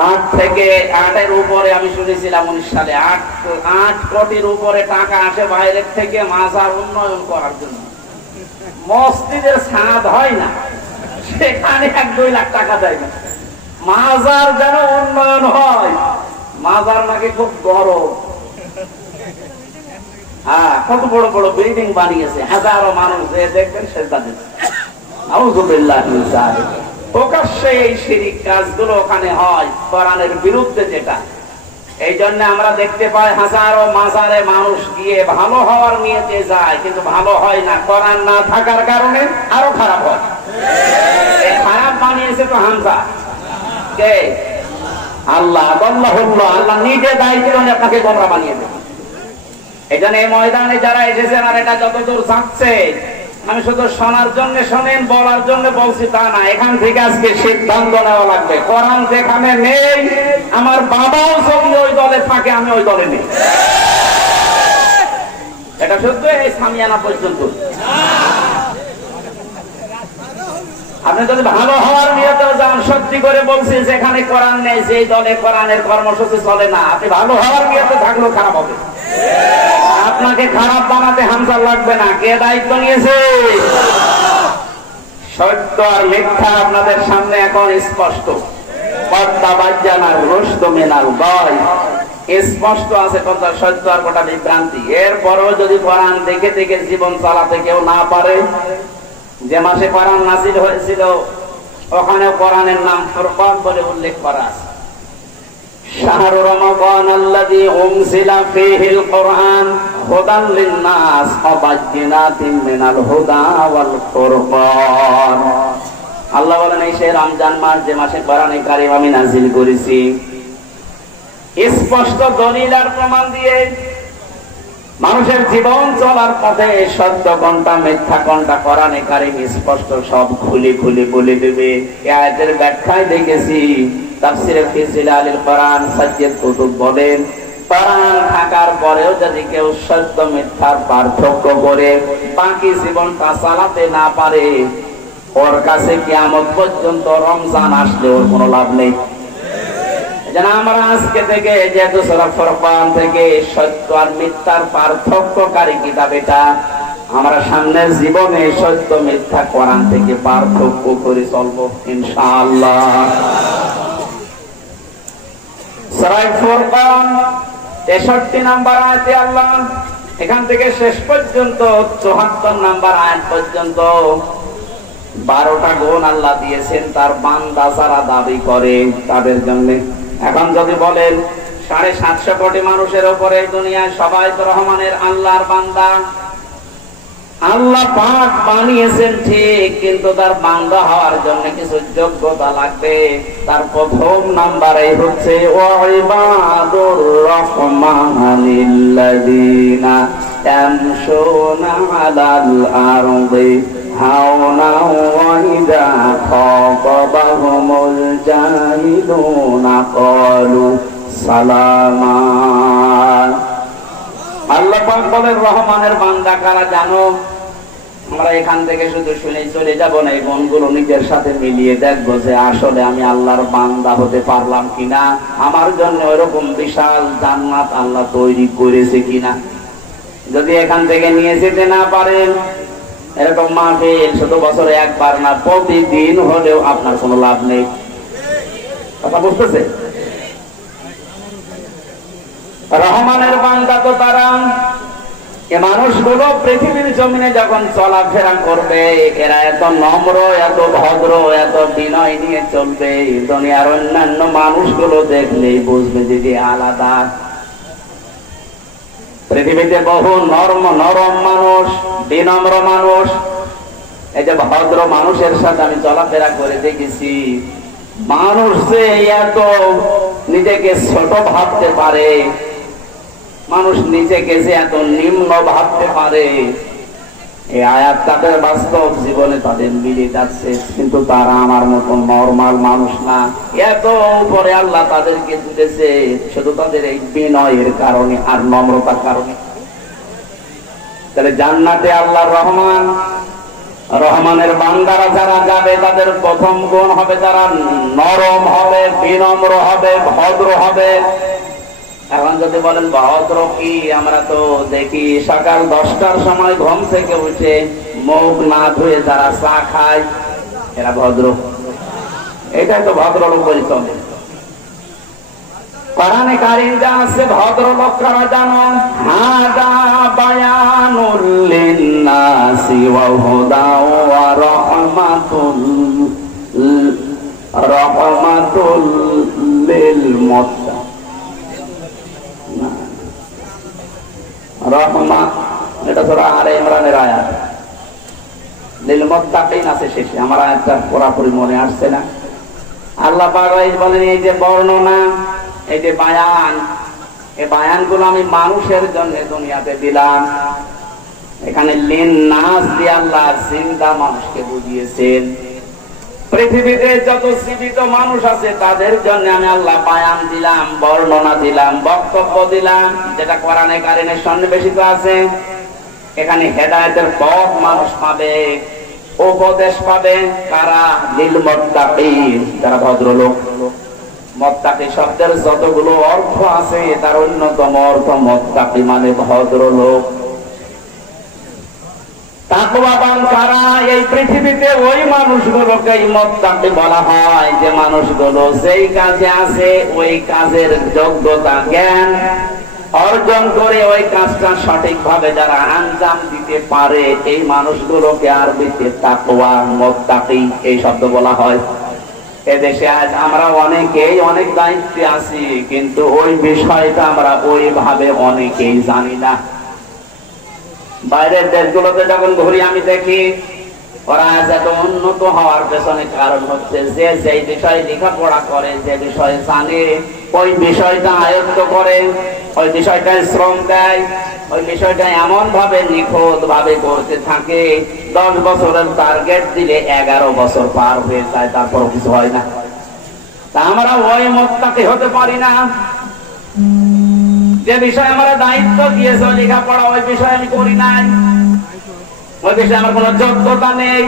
8 থেকে 8-এর উপরে আমি শুনেছিলাম 19 সালে 8 কোটির উপরে টাকা আসে বাইরের থেকে মাজার উন্নয়ন করার জন্য। মসজিদের ছাদ হয় না, সেখানে 1-2 লাখ টাকা দেয় না। মাজার যেন উন্নয়ন হয়। মাজার নাকি খুব গরম। হ্যাঁ, কত বড় বড় বিল্ডিং বানিয়েছে, হাজারো মানুষ যে দেখবেন সেজদা দিচ্ছে। আউযুবিল্লাহি মিন যালিক। প্রকাশ্যে এই শিরক কাজগুলো ওখানে হয় কোরআনের বিরুদ্ধে যেটা। এই জন্য আমরা দেখতে পাই হাজারো মাজারে মানুষ গিয়ে ভালো হওয়ার নিয়তে যায়, কিন্তু ভালো হয় না। কোরআন না থাকার কারণে আরো খারাপ হয়। এই খারাপ বানিয়েছে তো হামজা কে? আল্লাহ। আল্লাহ নিজে দায়িত্ব নিয়ে আপনাকে গোমরা বানিয়ে দেবে। এই জন্য এই ময়দানে যারা এসেছেন আর এটা যতদূর যাচ্ছে, আমি শুধু শোনার জন্য শোনেন, বলার জন্য বলছি তা না। এখান থেকে আজকে সিদ্ধান্ত নেওয়া লাগবে। কোরআন যেখানে নেই, আমার বাবাও যদি ওই দলে থাকে আমি ওই দলে নেই। এটা শুধু এই সামিয়ানা পর্যন্ত। আপনি যদি ভালো হওয়ার নিয়তে যান, সত্যি করে বলছি যেখানে কোরআন নেই সেই দলে কোরআনের কর্মসূচি চলে না। আপনি ভালো হওয়ার নিয়তে থাকলেও খারাপ হবে। আপনাকে খারাপ বানাতে হামজা লাগবে না। কে দায়িত্ব নিয়েছে? সত্য আর মিথ্যা আপনাদের সামনে এখন স্পষ্ট। পদ্মা বাজ্জানার রুশদ মিনাল গায়, স্পষ্ট আছে কোনটা সত্য আর কোনটা বিভ্রান্তি। এরপরও যদি কোরআন দেখে দেখে জীবন চালাতে কেউ না পারে, যে মাসে কোরআন নাযিল হয়েছিল ওখানেও কোরআনের নাম ফুরকান বলে উল্লেখ করা আছে। শাহরু রমাদান আল্লাযী উনজিলা ফীহিল কুরআন হুদান লিন-নাস ওয়া বায়্যিনাতিন মিনাল হুদা ওয়াল ফুরকান। আল্লাহ বলেন, এই সেই রমজান মাস যে মাসে কোরআনে কারীম আমি নাযিল করেছি, স্পষ্ট দলিল আর প্রমাণ দিয়ে মানুষের জীবন চলার পথে সত্য কোনটা মিথ্যা কোনটা কোরআনে কারীম স্পষ্ট সব খুলে খুলে বলে দেবে। এই আয়াতের ব্যাখ্যায় দেখেছি তাফসীরে ফি জিলালিল কোরআন সাজ্জাদ কুতুব বলেন, কোরআন থাকার পরেও যদি কেউ সত্য মিথ্যার পার্থক্য করে বাকি জীবনটা চালাতে না পারে, ওর কাছে কিয়ামত পর্যন্ত রমজান আসলে ওর কোনো লাভ নেই। যেন আমরা আজকে থেকে যেহেতু সূরা ফুরকান থেকে সত্য আর মিথ্যার পার্থক্যকারী কিতাব এটা, আমরা সামনের জীবনে সত্য মিথ্যা কোরআন থেকে পার্থক্য করে চলবো ইনশাআল্লাহ। সূরা ফুরকান 63 নম্বর আয়াতে আল্লাহ এখান থেকে শেষ পর্যন্ত 74 নম্বর আয়াত পর্যন্ত 12টা গুণ আল্লাহ দিয়েছেন তার বান্দা যারা দাবি করে তাদের জন্য। এখন যদি বলেন 750 কোটি মানুষের উপরে দুনিয়ায় সবাই তো রহমানের আল্লাহর বান্দা, আল্লাহ পাক বানিয়েছেন ঠিক, কিন্তু তার বান্দা হওয়ার জন্য কিছু যোগ্যতা লাগবে। তার প্রথম নাম্বারে হচ্ছে ওয়াইবাদুর রহমানিল্লাযীনা ইয়ামশুনা আলাল আরদি হাওনা ওয়া ইযা খাতাবাহুমুল জাহিলুনা ক্বালু সালামা। আল্লাহ পাক বলেন রহমানের বান্দা কারা জানো? আমরা এখান থেকে শুধু শুনে চলে যাব না, এই গুণগুলো নিজের সাথে মিলিয়ে দেখবো যে আসলে আমি আল্লাহর বান্দা হতে পারলাম কিনা, আমার জন্য ওইরকম বিশাল জান্নাত আল্লাহ তৈরি করেছে কিনা। যদি এখান থেকে নিয়ে যেতে না পারেন, এরকম মাহফিল শুধু বছরে একবার না প্রতিদিন হলেও আপনার কোনো লাভ নেই। কথা বুঝতেছে? রহমানের বান্দা তো তারা, এ মানুষগুলো পৃথিবীর জমিনে যখন চলাফেরা করবে এরা এত নম্র, এত ভদ্র, এত বিনয় নিয়ে চলবে, দুনিয়ার অন্যান্য মানুষগুলো দেখলেই বুঝবে যে আলাদা। পৃথিবীতে বহু নরম মানুষ, বিনম্র মানুষ, এই যে ভদ্র মানুষের সাথে আমি চলাফেরা করে দেখেছি। মানুষ যে এত নিজেকে ছোট ভাবতে পারে, মানুষ নিজেকে যে এত নিম্ন ভাবতে পারে, এই আয়াত তাদের বাস্তব জীবনে তাদের মিলে যাচ্ছে। কিন্তু তারা আমার মতো নরমাল মানুষ না, এত উপরে আল্লাহ তাদেরকে তুলেছে শুধু তাদের এই বিনয়ের কারণে আর নম্রতার কারণে। তাহলে জান্নাতে আল্লাহর রহমানের বান্দারা যারা যাবে তাদের প্রথম গুণ হবে তারা নরম হবে, বিনম্র হবে, ভদ্র হবে। এখন যদি বলেন ভদ্র কি, আমরা তো দেখি সকাল 10টার সময় ঘুম থেকে উঠে মুখ না ধুয়ে যারা চা খায় এরা ভদ্র। এটাই তো ভদ্রলোক পরিচয়। কোরআনে কারীম যা আছে ভদ্রলোক কারা জানো? হাদা বায়ানুল লিন্নাসি ওয়া হুদা ওয়া রাহমাতুল লিল মুত্তাকিন। রহমা এটা সূরা আলে ইমরানের আয়াত, লিল মুত্তাকিন আছে শেষে। আমার আয়াতটা পুরোপুরি মনে আসছে না। আল্লাহ পাক বলেন এই যে বর্ণনা, এই যে বায়ান, এই বায়ানগুলো আমি মানুষের জন্য দুনিয়াতে দিলাম। এখানে লিন নাস দিয়ে আল্লাহ জিন্দা মানুষকে বুঝিয়েছেন। পৃথিবীতে যত জীবিত মানুষ আছে তাদের জন্য আমি আল্লাহ বায়ান দিলাম, বর্ণনা দিলাম, বক্তব্য দিলাম, যেটা কোরআনে কারীমে সন্নিবেশিত আছে। এখানে হেদায়েতের পথ মানুষ পাবে, উপদেশ পাবে কারা? লিল মুত্তাকিন, যারা ভদ্রলোক। মুত্তাকি শব্দের যতগুলো অর্থ আছে তার অন্যতম অর্থ মুত্তাকি মানে ভদ্রলোক। তাকওয়াবান কারা? এই পৃথিবীতে ওই মানুষগুলোকেই মুত্তাকি বলা হয় যে মানুষগুলো যেই কাজে আছে ওই কাজের যোগ্যতা জ্ঞান অর্জন করে ওই কাজটা সঠিকভাবে যারা আঞ্জাম দিতে পারে এই মানুষগুলোকে আরবিতে তাকওয়া, মুত্তাকি এই শব্দ বলা হয়। এদেশে আজ আমরা অনেকেই অনেক দায়িত্বে আছি, কিন্তু ওই বিষয়টা আমরা ওইভাবে অনেকেই জানি না। বাইরের দেশগুলোতে যখন ঘুরি আমি দেখি ওরা আজ এত উন্নত হওয়ার পেছনে কারণ হচ্ছে যে যেই বিষয়ে লেখাপড়া করে, যে বিষয়ে জানে, ওই বিষয়টা আয়ত্ত করে, ওই বিষয়টায় শ্রম দেয়, ওই বিষয়টা এমন ভাবে নিখুঁত ভাবে করতে থাকে 10 বছরের টার্গেট দিলে 11 বছর পার হয়ে যায়, তারপরও কিছু হয় না। তা আমরা ওই মুত্তাকি হতে পারি না। যে বিষয়ে আমরা দায়িত্ব দিয়েছে লেখাপড়া, ওই বিষয়ে আমি করি নাই, ওই বিষয়ে আমার কোনো যোগ্যতা নেই,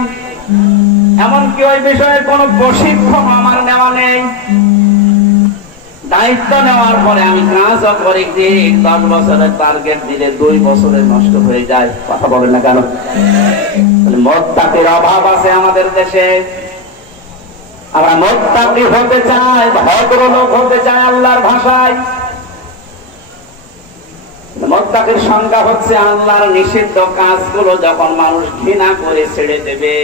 এমনকি ওই বিষয়ে কোনো প্রশিক্ষণ আমার নেওয়া নেই। দায়িত্ব নেওয়ার পরে আমি কাজও করে দিই, 10 বছরের টার্গেট দিলে 2 বছরে নষ্ট হয়ে যায়। কথা বলেন না কেন? মুত্তাকির অভাব আছে আমাদের দেশে। আমরা মুত্তাকি হতে চাই, ভদ্রলোক হতে চাই আল্লাহর ভাষায়। মুত্তাকির সংজ্ঞা হচ্ছে আল্লাহর নিষিদ্ধ কাজগুলো যখন মানুষ ঘৃণা করে ছেড়ে দেবে।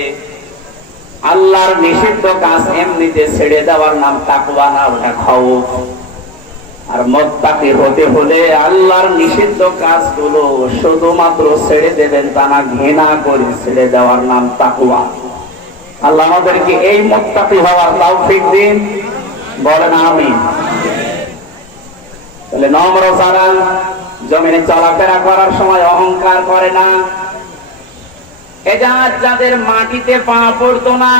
আল্লাহর নিষিদ্ধ কাজ এমনিতে ছেড়ে দেওয়ার নাম তাকওয়া না, ওটা খাউফ। আর মুত্তাকি হতে হলে আল্লাহর নিষিদ্ধ কাজগুলো শুধুমাত্র ছেড়ে দেবেন তা না, ঘৃণা করে ছেড়ে দেওয়ার নাম তাকওয়া। আল্লাহ আমাদেরকে এই মুত্তাকি হওয়ার তৌফিক দিন, বলেন আমিন। তাহলে নম্র যারা জমিনে চলাফেরা করার সময় অহংকার করে না, এটা যাদের মাটিতে পা পড়তো না,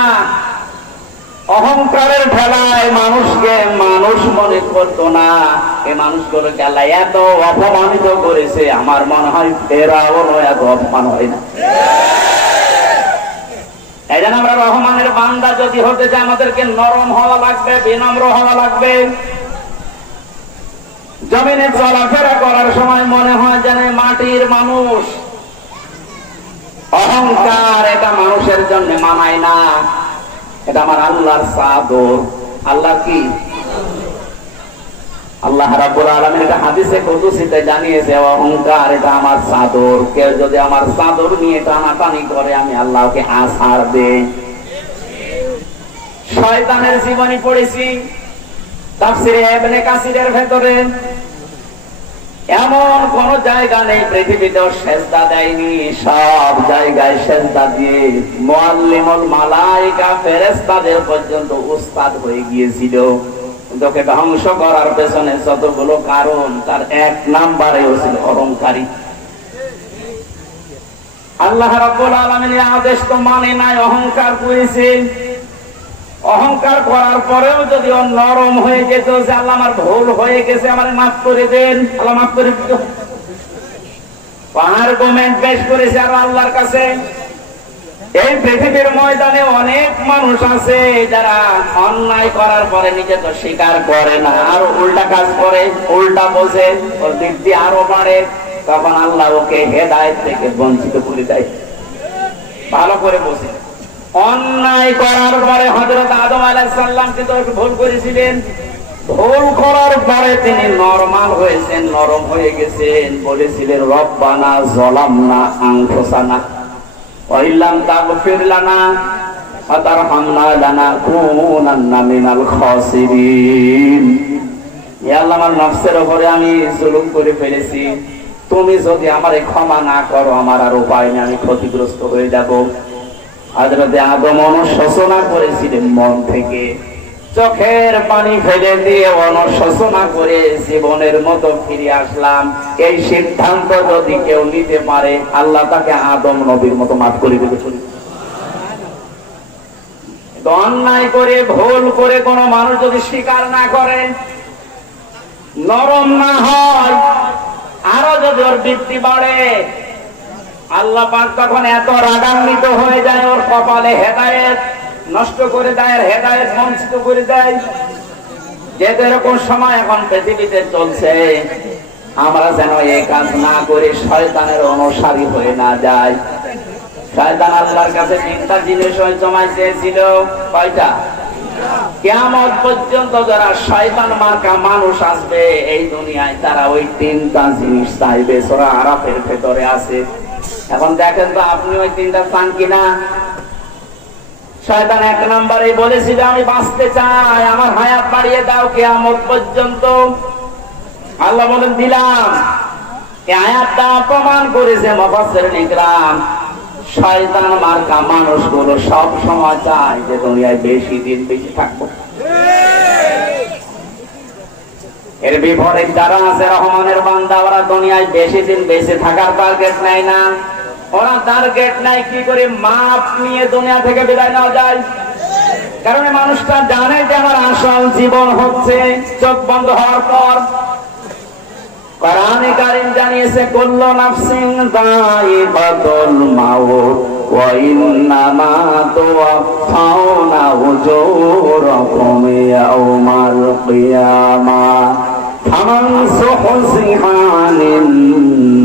অহংকারের ঠেলায় মানুষকে মানুষ মনে করতো না, এই মানুষগুলোকে আল্লাহ এত অপমানিত করেছে, আমার মনে হয় ফেরাউনও এত অপমান হয় না। এই জন্য আমরা রহমানের বান্দা যদি হতে চাই, আমাদেরকে নরম হওয়া লাগবে, বিনম্র হওয়া লাগবে। জমিনে চলাফেরা করার সময় মনে হয় যেন মাটির মানুষ। অহংকার এটা মানুষের জন্য মানায় না, এটা আমার আল্লাহর চাদর। আল্লাহ কি? আল্লাহ রাব্বুল আলামিন এটা হাদিসে কুদসিতে জানিয়েছে, অহংকার এটা আমার চাদর। কেউ যদি আমার চাদর নিয়ে টানাটানি করে, আমি আল্লাহকে আছাড় দেই। শয়তানের জীবনী পড়েছি তাফসীরে ইবনে কাসিরের ভেতরে। এমন কোন জায়গা নেই পৃথিবীতেও সেজদা দেয়নি, সব জায়গায় সেজদা দিয়ে মুআল্লিমুল মালায়েকা ফেরেশতাদের পর্যন্ত উস্তাদ হয়ে গিয়েছিল। তোকে ধ্বংস করার পেছনে যতগুলো কারণ, তার 1 নম্বরে ছিল অহংকারী। আল্লাহ রাব্বুল আলামিনের আদেশ তো মানে নাই, অহংকার করেছে। অহংকার করার পরেও যদি ও নরম হয়ে যেত, যে আল্লাহ আমার ভুল হয়ে গেছে, আমার মাফ করে দেন, আল্লাহ মাফ করে দিত। আর্গুমেন্ট পেশ করেছে আর আল্লাহর কাছে। এই পৃথিবীর ময়দানে অনেক মানুষ আছে যারা অন্যায় করার পরে নিজে তো স্বীকার করে না, আর উল্টা কাজ করে, উল্টা বোঝে, ওর বৃদ্ধি আরো বাড়ে। তখন আল্লাহ ওকে হেদায়েত থেকে বঞ্চিত করে দেয়। ভালো করে বোঝে, অন্যায় করার পরে হযরত আদম আলাইহিস সালাম কিন্তু ভুল করেছিলেন। ভুল করার পরে তিনি নরমাল হয়েছেন, নরম হয়ে গেছেন, বলেছিলেন রব্বানা যালামনা আনফুসানা ওয়া ইল্লাম তাগফির লানা ওয়া তারহামনা লানাকুনান্না মিনাল খাসিরিন। ইয়া আল্লাহ, আমার নফসের উপরে আমি জুলুম করে ফেলেছি, তুমি যদি আমারে ক্ষমা না করো, আমার আর উপায় নেই, আমি ক্ষতিগ্রস্ত হয়ে যাব। হযরত আদম অনুশোচনা করেছিলেন মন থেকে, চোখের পানি ফেলে দিয়ে অনুশোচনা করে জীবনের মতো ফিরে আসলাম। এই সিদ্ধান্ত যদি কেউ নিতে পারে, আল্লাহ তাকে আদম নবীর মতো মাফ করে দেবে। অন্যায় করে, ভুল করে কোন মানুষ যদি স্বীকার না করে, নরম না হয়, আরো যদি ওর বৃত্তি বাড়ে, আল্লাহ পাক তখন এত রাগান্বিত হয়ে যায়, ওর কপালে হেদায়েত নষ্ট করে দেয়, হেদায়েত বঞ্চিত করে দেয়। যে এরকম সময় এখন পৃথিবীতে চলছে, আমরা যেন এই কাজ না করে শয়তানের অনুসারী হয়ে না যাই। শয়তান আল্লাহর কাছে 3টা জিনিস জমাই চেয়েছিল। কয়টা? কিয়ামত পর্যন্ত যারা শয়তান মার্কা মানুষ আসবে এই দুনিয়ায়, তারা ওই 3টা জিনিস চাইবে। সূরা আরাফের ভেতরে আছে। এখন দেখেন তো আপনি ওই 3টা চান কিনা। শয়তান 1 নম্বরে বলেছিল, আমি বাঁচতে চাই, আমার হায়াত বাড়িয়ে দাও কিয়ামত পর্যন্ত। আল্লাহ বলেন দিলাম। এই আয়াতটা প্রমাণ করেছে মুফাসসিরিন ইকরাম, শয়তান মার্কা মানুষগুলো সব সময় চায় যে দুনিয়ায় বেশি দিন বেশি থাকবো। এর বিপরীত যারা আছে রহমানের বান্দা, ওরা দুনিয়ায় বেশি দিন বেঁচে থাকার টার্গেট নেয় না। ওরা টার্গেট নাই কি করে মাপ নিয়ে দুনিয়া থেকে বিদায় নেওয়া যায়। কারণ মানুষটা জানে যে আমার আসল জীবন হচ্ছে চোখ বন্ধ হওয়ার পর। কোরআনে কারীম জানিয়েছে, কুল্লু নাফসিন যায়িকাতুল মাউত ওয়া ইন্নামা তুওয়াফাউনা উজুরাকুম ইয়াওমাল কিয়ামাহ ফামান সুহজিহা আনিন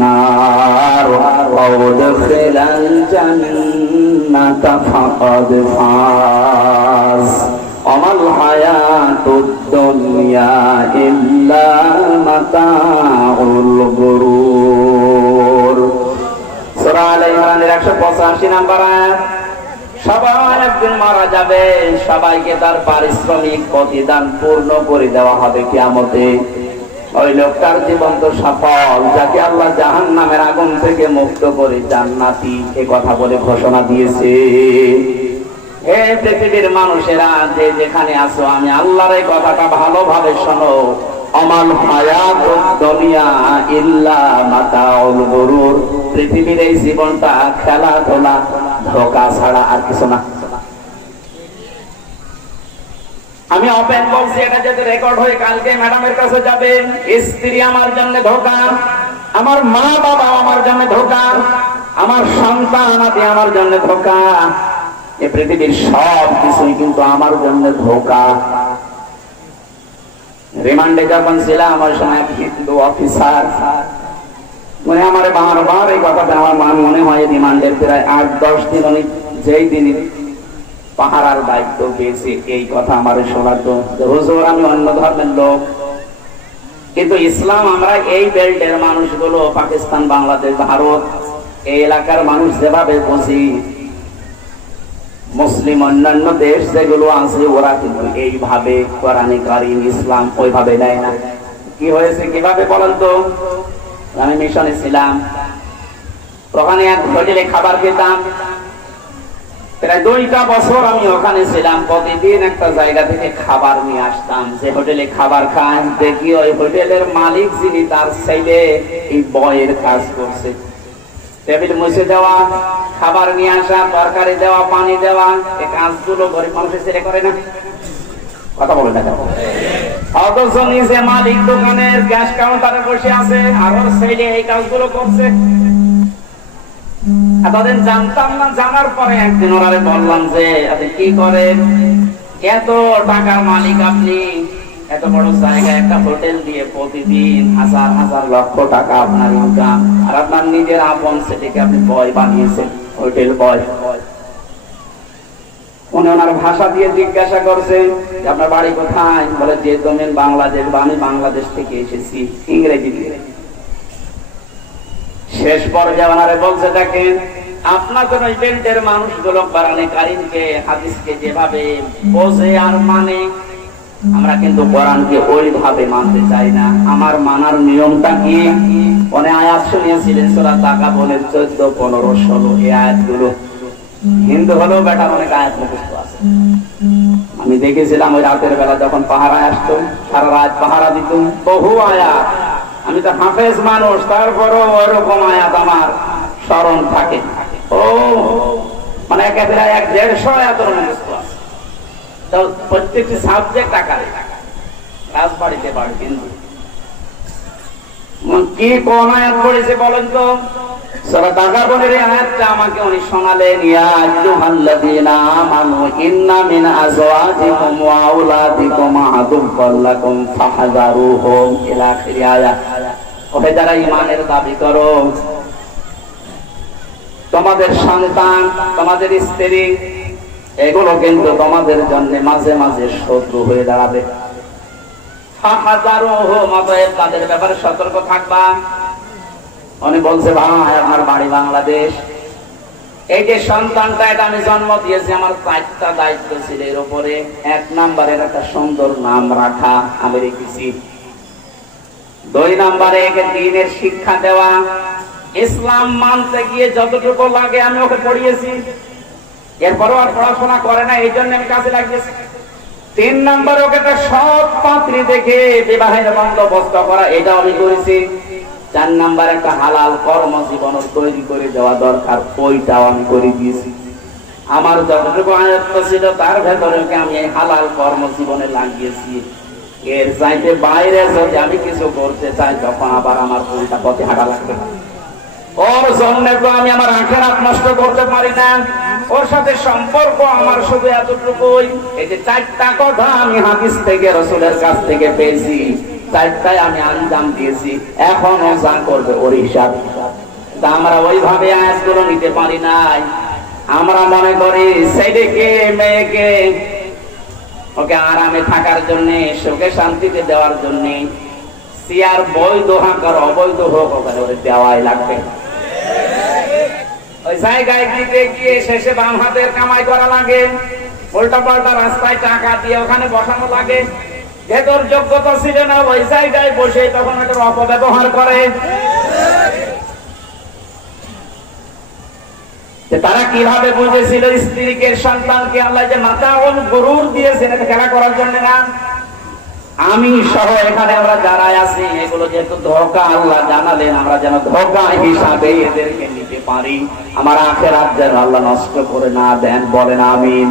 নার ওয়া উদখিলাল জান্নাতা ফাকাদ ফাজ আমাল হায়াতুদ দুনিয়া ইল্লা মাতাউল গুরুর। সূরা আলে ইমরানের 185 নম্বর আয়াত। সবাই একদিন মারা যাবে, সবাইকে তার পারিশ্রমিক প্রতিদান পূর্ণ করে দেওয়া হবে কিয়ামতে। ওই লোকটার জীবন তো সফল, যাকে আল্লাহ জাহান্নামের আগুন থেকে মুক্ত করে জান্নাতি এ কথা বলে ঘোষণা দিয়েছে। হে পৃথিবীর মানুষেরা, যে যেখানে আছো, আমি আল্লাহর এই কথাটা ভালোভাবে শোনো। আমাল হায়াতুদ দুনিয়া ইল্লা মাতাউল গুরুর। পৃথিবীর এই জীবনটা খেলাধুলা, ধোঁকা ছাড়া আর কিছু না। আমি ওপেন বলছি, এটা যদি রেকর্ড হয়ে কালকে ম্যাডামের কাছে যাবে। স্ত্রী আমার জন্য ধোঁকা, আমার মা বাবা আমার জন্য ধোঁকা, আমার সন্তান আদি আমার জন্য ধোঁকা। এই পৃথিবীর সব কিছুই কিন্তু আমার জন্য ধোঁকা। রিমান্ডে যখন ছিলাম, আমার সময় হিন্দু অফিসার মানে আমার বারবার এই কথাটা আমার মনে হয়, রিমান্ডের প্রায় 8-10 দিন উনি যেই দিন পাহারার দায়িত্ব পেয়েছে, এই কথা আমার শোনাতো। হুজুর, আমি অন্য ধর্মের লোক, কিন্তু ইসলাম আমরা এই বেল্টের মানুষগুলো, পাকিস্তান, বাংলাদেশ, ভারত, এই এলাকার মানুষ যেভাবে বুঝি, মুসলিম অন্যান্য দেশ যেগুলো আছে ওরা কিন্তু এইভাবে কোরআনে কারীম ইসলাম ওইভাবে নেয় না। কি হয়েছে কিভাবে বলেন তো? আমি মিশনে ছিলাম, ওখানে এক হোটেলে খাবার খেতাম। প্রায় 2টা বছর আমি ওখানে ছিলাম। প্রতিদিন একটা জায়গা থেকে খাবার নিয়ে আসতাম। যে হোটেলে খাবার খান, দেখি ওই হোটেলের মালিক যিনি, তার ছেলে এই বয়ের কাজ করছে। টেবিল মুছে দেওয়া, খাবার নিয়ে আসা, তরকারি দেওয়া, পানি দেওয়া, এই কাজগুলো গরিব মানুষের ছেলে করে না। কথা বলে না, অথচ নিজে মালিক দোকানের গ্যাস কাউন্টারে বসে আছে, আর ওর ছেলে এই কাজগুলো করছে। এতদিন জানতাম না, জানার পরে একদিন ওনারে বললাম যে আপনি কি করেন? এত টাকার মালিক আপনি, এত বড় জায়গায় একটা হোটেল দিয়ে প্রতিদিন হাজার হাজার লক্ষ টাকা আপনার ইনকাম, আর আপনার নিজের আপন ছেলেকে আপনি বয় বানিয়েছেন, হোটেল বয়। উনি ওনার ভাষা দিয়ে জিজ্ঞাসা করছেন যে আপনার বাড়ি কোথায়? বলে যে ডোমেন বাংলাদেশ, বা আমি বাংলাদেশ থেকে এসেছি, ইংরেজি দিয়ে। শেষ পর্যায়ে ওনারে বলছে, দেখেন আপনাদের ওই বেল্টের মানুষগুলো কোরআনে কারীমকে, হাদিসকে যেভাবে বোঝে আর মানে, আমরা কিন্তু কোরআনকে ওইভাবে মানতে চাই না। আমার মানার নিয়মটা কি? অনেক আয়াত শুনিয়েছিলেন সূরা তাকাবুনের 14, 15, 16 এই আয়াতগুলো। হিন্দু হলেও বেটার অনেক আয়াত মুখস্থ আছে। আমি দেখেছিলাম ওই রাতের বেলা যখন পাহারায় আসতো, সারা রাত পাহারা দিত, বহু আয়াত। আমি তো হাফেজ মানুষ, তারপরও ওইরকম আয়াত আমার স্মরণ থাকে। ও মানে একেবারে 100-150 আয়াতের মুখস্থ আছে। তো প্রত্যেকটি সাবজেক্ট আকারে রাজবাড়িতে পারে। কিন্তু কি কোন আয়াত পড়েছে বলেন তো? সূরা তাকাবুনের আয়াতটা আমাকে উনি শোনালেন, ইয়া আইয়ুহাল্লাযীনা আমানু ইন্না মিন আজওয়াজিকুম ওয়া আওলাদিকুম আদুওয়াল লাকুম ফাহযারুহুম ইলা আখির আয়াত। ওহে যারা ঈমানের দাবি করো, তোমাদের সন্তান, তোমাদের স্ত্রী, এগুলো কিন্তু তোমাদের জন্য মাঝে মাঝে শত্রু হয়ে দাঁড়াবে। ফাহযারুহুম, অতএব তাদের ব্যাপারে সতর্ক থাকবা। উনি বলছে, ভাই আমার বাড়ি বাংলাদেশ, এই যে সন্তানটা, এটা আমি জন্ম দিয়েছি, আমার 4টা দায়িত্ব ছিল এর উপরে। 1 নম্বরের একটা সুন্দর নাম রাখা আমি রেখেছি। 2 নম্বরে একে দ্বীনের শিক্ষা দেওয়া, ইসলাম মানতে গিয়ে যতটুকু লাগে আমি ওকে পড়িয়েছি। এরপরও আর পড়াশোনা করে না, এই জন্য আমি কাজে লাগিয়েছি। 3 নম্বরে ওকে একটা সৎ পাত্রী দেখে বিবাহের বন্দোবস্ত করা, এটাও আমি করেছি। 4 নম্বর একটা হালাল কর্মজীবন তৈরি করে দেওয়া দরকার, ওইটাও আমি করে দিয়েছি। আমার যতটুকু আয়ত্ত ছিল তার ভেতরে আমি এই হালাল কর্মজীবনে লাগিয়েছি। এর চাইতে বাইরে যদি আমি কিছু করতে চাই, তখন আবার আমার উল্টা পথে হাঁটা লাগবে। ওর জন্য তো আমি আমার আখেরাত নষ্ট করতে পারি না। ওর সাথে সম্পর্ক আমার শুধু এতটুকুই, এই যে 4টা কথা আমি হাদিস থেকে রাসূলের কাছ থেকে পেয়েছি, 4টায় আমি আঞ্জাম দিয়েছি। এখন ও যা করবে ওর হিসাব। তা আমরা ওইভাবে আয়াতগুলো নিতে পারি নাই। আমরা মনে করি ছেলেকে মেয়েকে ওকে আরামে থাকার জন্য, সুখে শান্তিতে দেওয়ার জন্য সিয়ার বৈধ হোক আর অবৈধ হোক ওখানে ওদের দেওয়াই লাগবে। ওই জায়গায় দিতে গিয়ে শেষে বাম হাতের কামাই করা লাগে, উল্টা পাল্টা রাস্তায় টাকা দিয়ে ওখানে বসানো লাগে। ভেতর যোগ্যতা ছিল না, ওই জায়গায় বসে তখন এটার অপব্যবহার করে। তারা কিভাবে বুঝেছিল স্ত্রীকে সন্তানকে আল্লাহ যে মাতাউল গুরুর দিয়েছেন এটা খেলা করার জন্য না। আমি সহ এখানে আমরা যারা আছি এগুলো যেহেতু ধোঁকা আল্লাহ জানালেন, আমরা যেন ধোঁকা হিসাবে এদেরকে নিতে পারি। আমার আখিরাত যেন আল্লাহ নষ্ট করে না দেন, বলেন আমিন।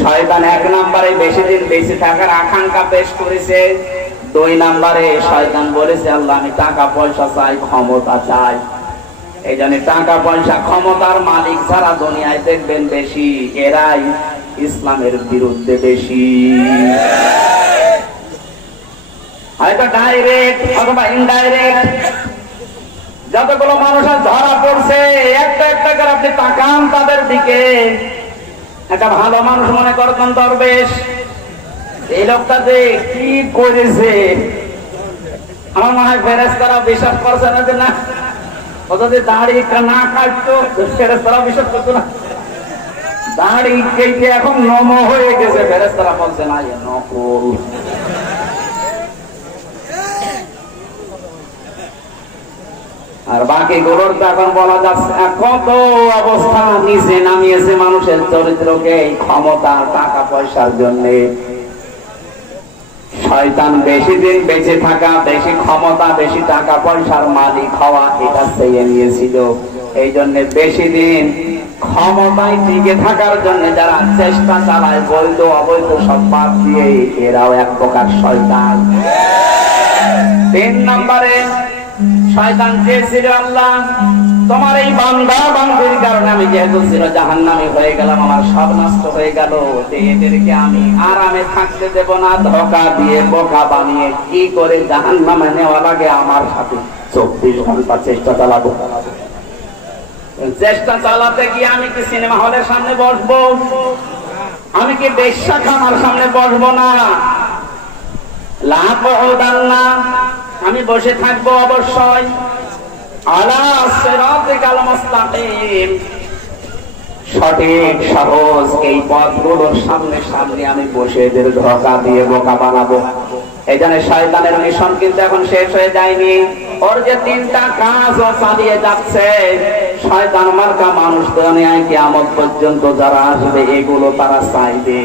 শয়তান 1 নম্বরে বেশি দিন বেঁচে থাকার আকাঙ্ক্ষা পেশ করেছে। 2 নম্বরে শয়তান বলেছে আল্লাহ আমি টাকা পয়সা চাই, ক্ষমতা চাই। এই জন্য টাকা পয়সা ক্ষমতার মালিক যারা দুনিয়ায় দেখবেন বেশি, এরাই ইসলামের বিরুদ্ধে বেশি। হয়তো ডাইরেক্ট অথবা ইনডাইরেক্ট যতগুলো মানুষ ধরা পড়ছে, একটা একটা করে আপনি তাকান তাদের দিকে। একটা ভালো মানুষ মনে করতেন দরবেশ, এই লোকটা যে কি করেছে আমার মনে হয় ফেরেশতারা বিশ্বাস করছে না যে না ও যদি দাড়ি না কাটতো ফেরেশতারা বিশ্বাস করতো না। দাড়ি কেটে এখন নম হয়ে গেছে, ফেরেশতারা বলছে না এ নকল। আর বাকি গুলোর তো এখন বলা যাচ্ছে কত অবস্থা নিচে নামিয়েছে মানুষের চরিত্রকে এই ক্ষমতা টাকা পয়সার জন্য। শয়তান বেশি দিন বেঁচে থাকা, বেশি ক্ষমতা, বেশি টাকা পয়সার মালিক হওয়া এটা চেয়ে নিয়েছিল। এই জন্য বেশি দিন ক্ষমতায় টিকে থাকার জন্য যারা চেষ্টা চালায় বৈধ অবৈধ সব বাদ দিয়ে, এরাও এক প্রকার শয়তান। 3 নম্বরে শয়তান চেয়েছিল আল্লাহ তোমার এই বান্দা বান্দির কারণে আমি যেহেতু ছিল জাহান্নামী হয়ে গেলাম, আমার সব নষ্ট হয়ে গেল, এদেরকে আমি আরামে থাকতে দেব না, ধোঁকা দিয়ে বোকা বানিয়ে কি করে জাহান্নামে নেওয়া লাগে আমার সাথে 24 ঘন্টা চেষ্টা চালাবো। চেষ্টা চালাতে গিয়ে আমি কি সিনেমা হলের সামনে বসবো? আমি কি বেশ্যাখানার সামনে বসবো না? লাভ না, আমি বসে থাকবো অবশ্যই আলা সিরাতিকাল মুস্তাকিম, সঠিক সহজ এই পথগুলোর সামনে সামনে আমি বসে এদের ধোঁকা দিয়ে বোকা বানাবো। এই জন্য শয়তানের মিশন কিন্তু এখন শেষ হয়ে যায়নি। ওর যে 3টা কাজ ও চালিয়ে যাচ্ছে, শয়তান মার্কা মানুষ দুনিয়ায় কিয়ামত পর্যন্ত যারা আসবে এগুলো তারা চাইবে।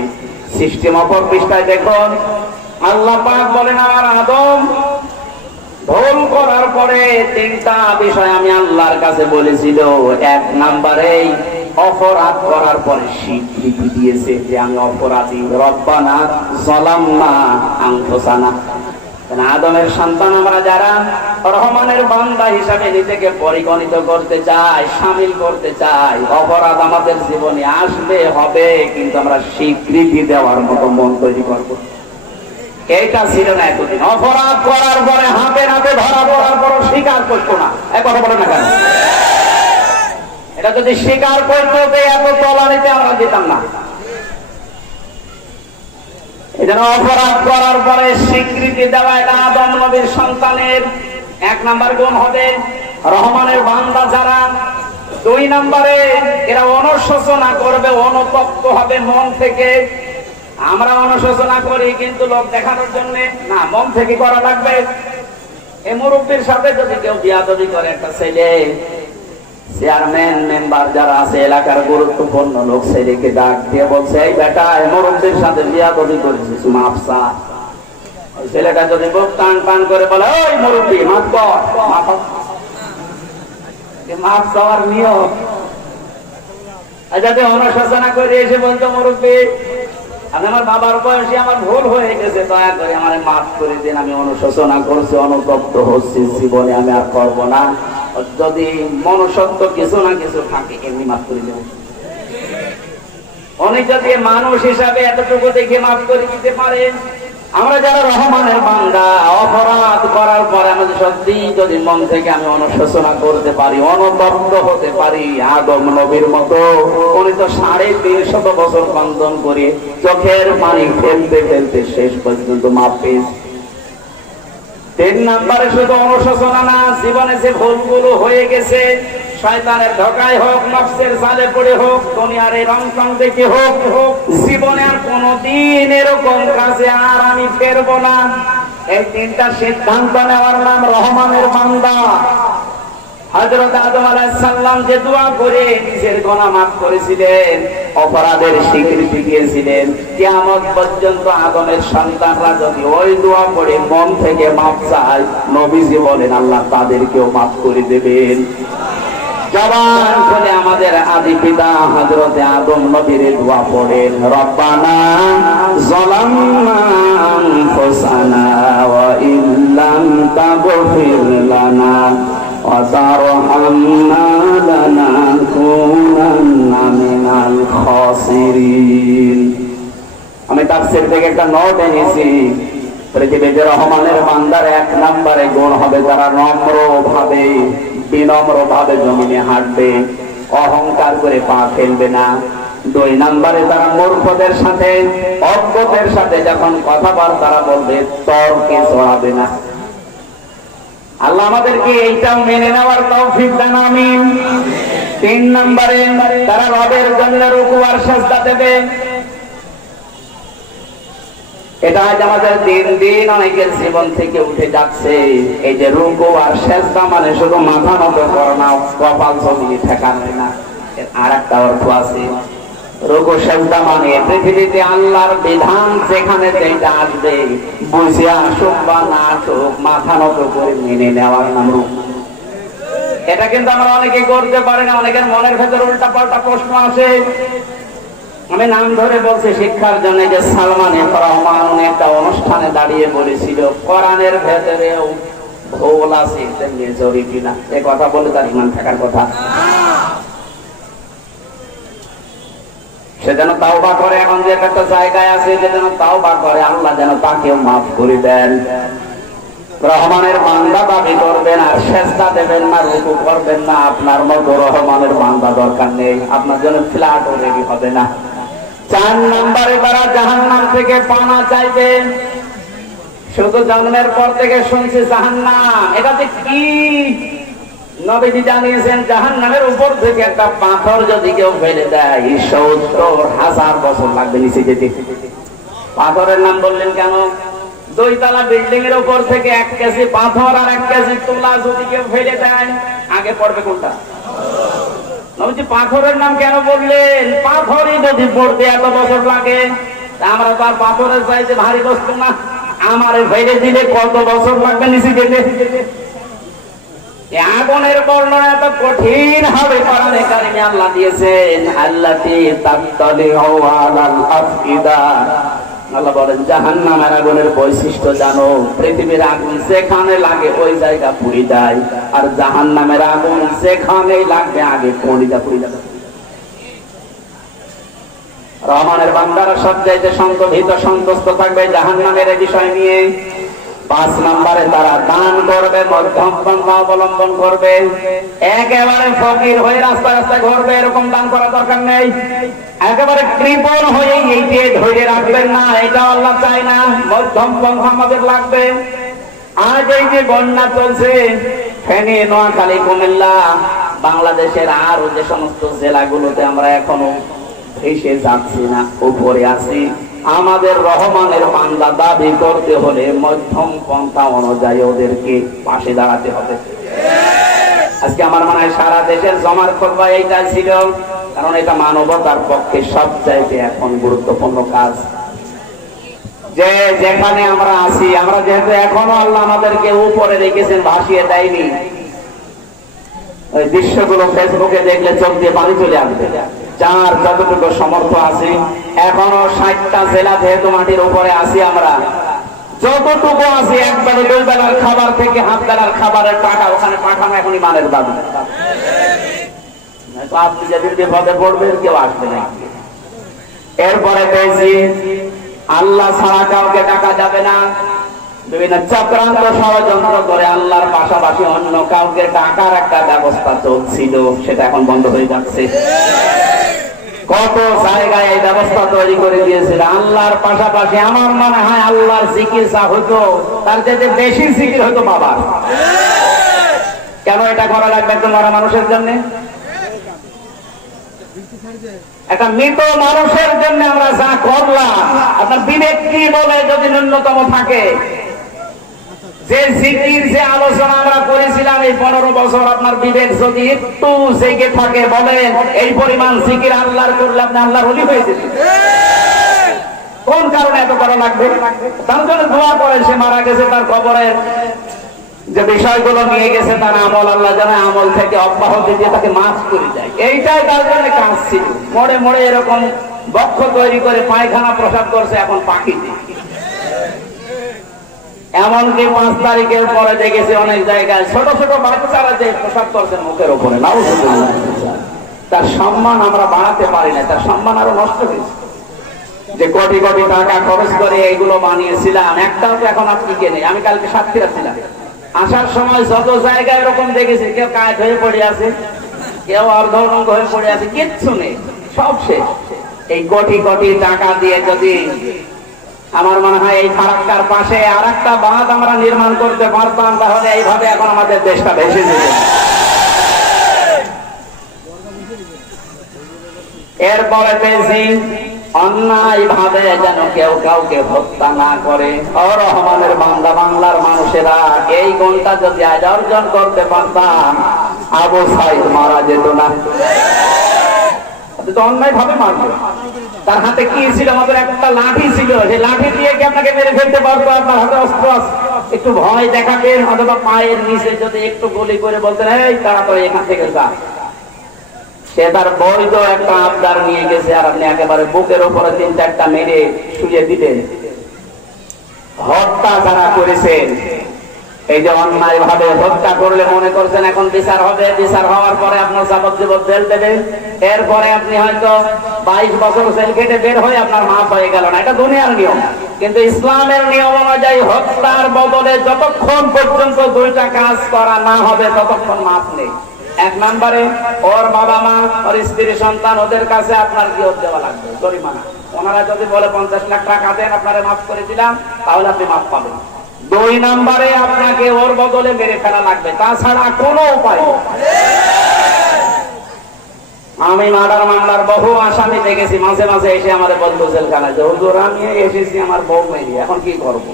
সিস্টেম অপর পৃষ্ঠায় দেখুন আল্লাহ পাক বলেন আমার আদম ভুল করার পরে 3টা বিষয় আমি আল্লাহর কাছে বলেছিল। 1 নম্বরে অপরাধ করার পরে স্বীকৃতি দিয়েছে যে আমি অপরাধী, রব্বানা যালামনা আনফুসানা। আদমের সন্তান আমরা যারা রহমানের বান্দা হিসাবে নিজেকে পরিগণিত করতে চাই, শামিল করতে চাই, অপরাধ আমাদের জীবনে আসবে হবে, কিন্তু আমরা স্বীকৃতি দেওয়ার মতো মন তৈরি করবো। এইটা ছিল না এতদিন। অপরাধ করার পরে হাতে নাতে ধরা পড়ার পর স্বীকার করতো না। এক কথা বলে না কেন? এটা যদি স্বীকার করতো এত তলানিতে আমরা যেতাম না। এই জন্য অপরাধ করার পরে স্বীকৃতি দেওয়া এটা আদম নবীর সন্তানের 1 নম্বর গুণ হবে। রহমানের বান্দা যারা 2 নম্বরে এরা অনুশোচনা করবে, অনুতপ্ত হবে মন থেকে। আমরা অনুশোচনা করি কিন্তু লোক দেখানোর জন্য না, মন থেকে করা লাগবে। এই মুরব্বীর সাথে যদি কেউ বিয়াদবি করে, একটা ছেলে চেয়ারম্যান মেম্বার যারা আছে এলাকার গুরুত্বপূর্ণ লোক ছেলেকে ডাক দিয়ে বলছে এই বেটা এই মুরব্বীর সাথে বিয়াদবি করেছিস, মাফ চা। ওই ছেলেটা যদি বুক টান টান করে বলে ওই মুরব্বী মাফ কর, মাফ চাওয়ার নিয়ম। যদি অনুশোচনা করে এসে বলতো মুরব্বী আমি আমার বাবার বয়সে আমার ভুল হয়ে গেছে, দয়া করে আমার মাফ করে দিন, আমি অনুশোচনা করছি, অনুতপ্ত হচ্ছি, জীবনে আমি আর করবো না। যদি মনুষ্যত্ব কিছু না কিছু থাকে এমনি মাফ করে দেব। উনি যদি মানুষ হিসাবে এতটুকু দেখে মাফ করে দিতে পারেন, আমরা যারা রহমানের বান্দা অপরাধ করার পরে আমাদের সত্যি যদি মন থেকে আমি অনুশোচনা করতে পারি, অনুতপ্ত হতে পারি আদম নবীর মতো, উনি তো 350 বছর বন্ধন করে চোখের পানি ফেলতে ফেলতে শেষ পর্যন্ত মাফ পেয়েছে। 3 নম্বরে শুধু অনুশোচনা না, জীবনে যে ভুলগুলো হয়ে গেছে, শয়তানের ধোঁকায় হোক, নফসের জালে পড়ে হোক, দুনিয়ার এই রংটং দেখে হোক, জীবনে আর কোনোদিন এরকম কাজে আর আমি ফেরবো না, এই 3টা সিদ্ধান্ত নেওয়ার নাম রহমানের বান্দা। হযরত আদম আলাইহিস সালাম যে দোয়া করে নিজের গুনাহ মাফ করেছিলেন, অপরাধের স্বীকৃতি দিয়েছিলেন, কিয়ামত পর্যন্ত আদমের সন্তানরা যদি ওই দোয়া পড়ে মন থেকে মাফ চায়, নবীজি বলেন আল্লাহ তাদেরকেও মাফ করে দেবেন। জবান খুলে আমাদের আদি পিতা হযরত আদম নবীর দোয়া পড়েন, রব্বানা যালামনা আনফুসানা ওয়া ইল্লাম তাগফির লানা ওয়া তারহামনা লানাকুনান্না মিনাল খাসিরিন। আমি তাফসীর থেকে একটা নোট এনেছি, পৃথিবীতে রহমানের বান্দার 1 নম্বরে গুণ হবে তারা নম্রভাবে বিনম্রভাবে জমিনে হাঁটবে, অহংকার করে পা ফেলবে না। 2 নম্বরে তারা মূর্খদের সাথে অজ্ঞদের সাথে যখন কথাবার্তা বলবে তর্কে জড়াবে না। আল্লাহ আমাদেরকে এইটাও মেনে নেওয়ার তৌফিক দান, আমিন। 3 নম্বরে তারা রবের জন্য রুকু আর সিজদা দেবে। এটা আজ আমাদের দিন দিন অনেকের জীবন থেকে উঠে যাচ্ছে। এই যে রুকু আর সিজদা মানে শুধু মাথা নত করা না, কপাল জমিয়ে ঠেকানো না, এর আরেকটা অর্থ আছে। রুকু সিজদা মানে পৃথিবীতে আল্লাহর বিধান যেখানে যেটা আসবে, বুঝে আসুক বা না আসুক, মাথা নত করে মেনে নেওয়ার নাম রুকু। এটা কিন্তু আমরা অনেকে করতে পারি না, অনেকের মনের ভেতর উল্টা পাল্টা প্রশ্ন আসে। আমি নাম ধরে বলছি শিক্ষার জন্য, যে সালমান এফ রহমান উনি একটা অনুষ্ঠানে দাঁড়িয়ে বলেছিল কোরআনের ভেতরেও ভুল আছে, মেজরিটি না। এই কথা বলে তার ইমান থাকার কথা। সে যেন তাওবা করে, এখন যে একটা জায়গায় আছে যে যেন তাওবা করে, আল্লাহ যেন তাকেও মাফ করে দেন। রহমানের বান্দা দাবি করবেন আর সিজদা দেবেন না, রুকু করবেন না, আপনার মতো রহমানের বান্দা দরকার নেই, আপনার জন্য ফ্ল্যাটও রেডি হবে না। 4 নম্বরে তারা জাহান্নাম থেকে পানা চাইবে। শুধু জন্মের পর থেকে শুনছি জাহান্নাম, এটা যে কি নবীজি জানিয়েছেন, জাহান্নামের উপর থেকে একটা পাথর যদি কেউ ফেলে দেয় 70,000 বছর লাগবে নিচে যেতে। পাথরের নাম বললেন কেন? 2 তলা বিল্ডিং এর উপর থেকে 1 কেজি পাথর আর 1 কেজি তুলা যদি কেউ ফেলে দেয়, আগে পড়বে কোনটা? নবীজি পাথরের নাম কেন বললেন? পাথরই যদি পড়তে এত বছর লাগে, আমরা তো আর পাথরের চাইতে ভারী বস্তু না, আমারে ফেলে দিলে কত বছর লাগবে নিচে যেতে? আগুনের বর্ণনা এত কঠিন হবে, কোরআনে কারিমে আল্লাহ দিয়েছেন আল্লাতী তাত্তালিউ আলাল আফইদা। আল্লাহ বলেন জাহান্নামের আগুনের বৈশিষ্ট্য জানো, পৃথিবীর আগুন যেখানে লাগে ওই জায়গা পুড়ে যায়, আর জাহান্নামের আগুন যেখানেই লাগবে আগে পুড়ে যাবে। রহমানের বান্দারা সবচাইতে সন্তোষিত সন্তুষ্ট থাকবে জাহান্নামের এই বিষয় নিয়ে। 5 নম্বরে তারা দান করবে, মধ্যম পন্থা অবলম্বন করবে। একেবারে ফকির হয়ে রাস্তা রাস্তায় ঘুরবে, এরকম দান করা দরকার নেই। একেবারে কৃপণ হয়ে এইটি ধরে রাখবেন না, এটা আল্লাহ চায় না। মধ্যম পন্থা আমাদের লাগবে। আজ এই যে বন্যা চলছে, ফেনী, নোয়াখালী, কুমিল্লা, বাংলাদেশের আরো যে সমস্ত জেলাগুলোতে আমরা এখনো ভেসে যাচ্ছি না, উপরে আছি। আমাদের রহমানের বান্দা দাবি করতে হলে মধ্যম পন্থা অনুযায়ী ওদেরকে পাশে দাঁড়াতে হবে। আজকে আমার মনে হয় সারা দেশের জমার খোঁজবা এইটা ছিল, কারণ এটা মানবতার পক্ষে সবচাইতে এখন গুরুত্বপূর্ণ কাজ। যে যেখানে আমরা আছি, আমরা যেহেতু এখনো আল্লাহ আমাদেরকে উপরে রেখেছেন, ভাসিয়ে দেয়নি। ওই দৃশ্যগুলো ফেসবুকে দেখলে চোখ দিয়ে পানি চলে আসবে। যার যতটুকু সমর্থ আছে, এখনো 60টা জেলা যেহেতু মাটির উপরে আছি আমরা, যতটুকু আছে একবারে 2 বেলার খাবার থেকে হাফ বেলার খাবারের টাকা ওখানে পাঠানো এখন ইমানের দাবি। আপনি যেদিন বিপদে পড়বেন কেউ আসবে না। এরপরে পেয়েছি আল্লাহ ছাড়া কাউকে ডাকা যাবে না। বিভিন্ন চক্রান্ত ষড়যন্ত্র করে আল্লাহর পাশাপাশি অন্য কাউকে ডাকার একটা ব্যবস্থা চলছিল, সেটা এখন বন্ধ হয়ে যাচ্ছে। কত জায়গায় এই ব্যবস্থা তৈরি করে দিয়েছিল আল্লাহর পাশাপাশি। আমার মনে হয় আল্লাহর চিকিৎসা হতো তার চেয়ে বেশি জিকির হতো বাবার। কেন এটা করা লাগবে একজন মরা মানুষের জন্য? একটা মৃত মানুষের জন্য আমরা যা করলাম, আপনার বিবেক কি বলে যদি ন্যূনতম থাকে? যে জিকির যে আলোচনা আমরা করেছিলাম এই 15 বছর, আপনার বিবেক যদি একটু জেগে থাকে বলেন এই পরিমাণ জিকির আল্লাহর করলে আপনি আল্লাহর ওলি হয়ে যেতেন। কোন কারণে এত করা লাগবে? তার জন্য দোয়া করেন, সে মারা গেছে, তার কবরের যে বিষয়গুলো নিয়ে গেছে তার আমল আল্লাহ জানে, আমল থেকে অব্যাহতি দিয়ে তাকে মাফ করে দেয়। এইটাই তার জন্য কাজ ছিল। মরে মরে এরকম বক্ষ তৈরি করে পায়খানা প্রসাদ করছে এখন পাখিতে। এমনকি 5 তারিখের পরে দেখেছি অনেক জায়গায় ছোট ছোট বাচ্চারা যে প্রসাদ করছেন মুখের উপরে। তার সম্মান আমরা বাড়াতে পারি না, তার সম্মান আরো নষ্ট হয়েছে। যে কোটি কোটি টাকা খরচ করে এইগুলো বানিয়েছিলাম, একটাও তো এখন আপনি কেনে। আমি কালকে সাতক্ষীরা ছিলাম, আসার সময় যত জায়গায় এরকম দেখেছি, কেউ কাজ হয়ে পড়ে আছে, কেউ অর্ধনঙ্গ হয়ে পড়ে আছে, কিচ্ছু নেই, সব শেষ। এই কোটি কোটি টাকা দিয়ে যদি আমার মনে হয় এই ফারাক্কার পাশে আর একটা বাঁধ আমরা নির্মাণ করতে পারতাম, তাহলে এইভাবে এখন আমাদের দেশটা ভেসে যেত। এরপরে পেয়েছি অন্যায় ভাবে যেন কেউ কাউকে হত্যা না করে। ও রহমানের বান্দা, বাংলার মানুষেরা এই গুণটা যদি আজ অর্জন করতে পারতাম, আবু সাইদ মারা যেত না। অন্যায় ভাবে মারবে। তার হাতে কি ছিল? আমাদের একটা লাঠি ছিল, সেই লাঠি দিয়ে কি আপনাকে মেরে ফেলতে পারতো? আপনার হাতে অস্ত্র আছে, একটু ভয় দেখাবেন, অথবা পায়ের নিচে যদি একটু গুলি করে বলতেন এই তাড়াতাড়ি এখান থেকে যা, সে তার বৈধ একটা আবদার নিয়ে গেছে, আর আপনি একেবারে বুকের উপরে 3-4টা মেরে শুয়ে দিতেন। হত্যা যারা করেছেন, এই যে অন্যায় ভাবে হত্যা করলে মনে করছেন এখন বিচার হবে, বিচার হওয়ার পরে আপনার যাবজ্জীবন জেল দেবে, এরপরে আপনি হয়তো 22 বছর জেল কেটে বের হয়ে আপনার মাফ হয়ে গেল না। এটা দুনিয়ার নিয়ম, কিন্তু ইসলামের নিয়ম অনুযায়ী হত্যার বদলে যতক্ষণ পর্যন্ত 2টা কাজ করা না হবে ততক্ষণ মাফ নেই। 1 নম্বরে ওর বাবা মা, ওর স্ত্রী সন্তান, ওদের কাছে আপনার কি দেওয়া লাগবে? জরিমানা। ওনারা যদি বলে 50 লাখ টাকা দেন আপনারা মাফ করে দিলাম, তাহলে আপনি মাফ পাবেন। 2 নম্বরে আপনাকে ওর বদলে মেরে ফেলা লাগবে, তাছাড়া কোনো উপায় নেই। আমি মার্ডার মামলার বহু আসামি দেখেছি, মাঝে মাঝে এসে আমাদের বলতো জেলখানায় যে হুজুর আমি এসেছি আমার বউ মেয়ে, এখন কি করবো?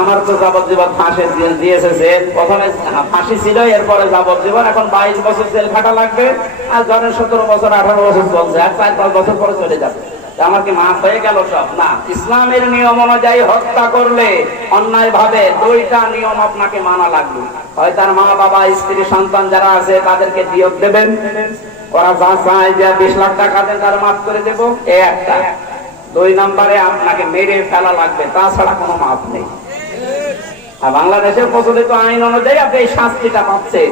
আমার তো যাবজ্জীবন ফাঁসি দিয়েছে জেল। প্রথমে ফাঁসি ছিল, এরপরে যাবজ্জীবন, এখন 22 বছর জেল খাটা লাগবে। আর ধরেন 17 বছর 18 বছর চলছে, আর 4-5 বছর পরে চলে যাবে। আমার কি মাফ হয়ে গেল সব? না, ইসলামের নিয়ম অনুযায়ী হত্যা করলে অন্যায় ভাবে 2টা নিয়ম আপনাকে মানা লাগবে। হয় তার মা বাবা, স্ত্রী সন্তান যারা আছে তাদেরকে দিয়ত দেবেন, ওরা যা চায় যে 20 লাখ টাকা দেন তার মাফ করে দেবো, এই একটা। 2 নম্বরে আপনাকে মেরে ফেলা লাগবে, তাছাড়া কোনো মাফ নেই। আর বাংলাদেশের প্রচলিত আইন অনুযায়ী আপনি এই শাস্তিটা পাচ্ছেন,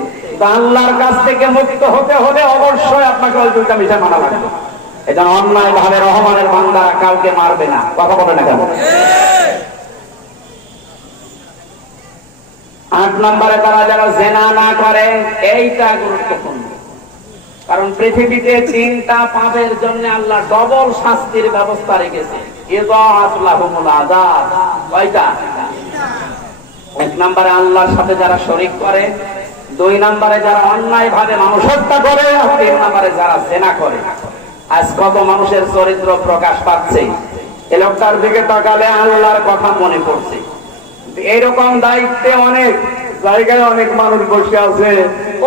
আল্লাহর কাছ থেকে মুক্ত হতে হলে অবশ্যই আপনাকে ওই 2টা বিষয় মানা লাগবে। এটা অন্যায় ভাবে রহমানের বান্দা কাউকে মারবে না। কথা বলে না কেন? 8 নম্বরে তারা যারা জেনা না করে, এইটা গুরুত্বপূর্ণ। কারণ পৃথিবীতে 3টা পাপের জন্য আল্লাহ ডবল শাস্তির ব্যবস্থা রেখেছে। ইযাআতুল্লাহুমুল আযাব। কয়টা? 1 নম্বরে আল্লাহর সাথে যারা শরীক করে, 2 নম্বরে যারা অন্যায় ভাবে মানুষ হত্যা করে, আর 3 নম্বরে যারা জেনা করে। আজ কত মানুষের চরিত্র প্রকাশ পাচ্ছে, এই লোকটার দিকে তাকালে আল্লাহর কথা মনে পড়ছে। এইরকম দায়িত্বে অনেক জায়গায় অনেক মানুষ বসে আছে,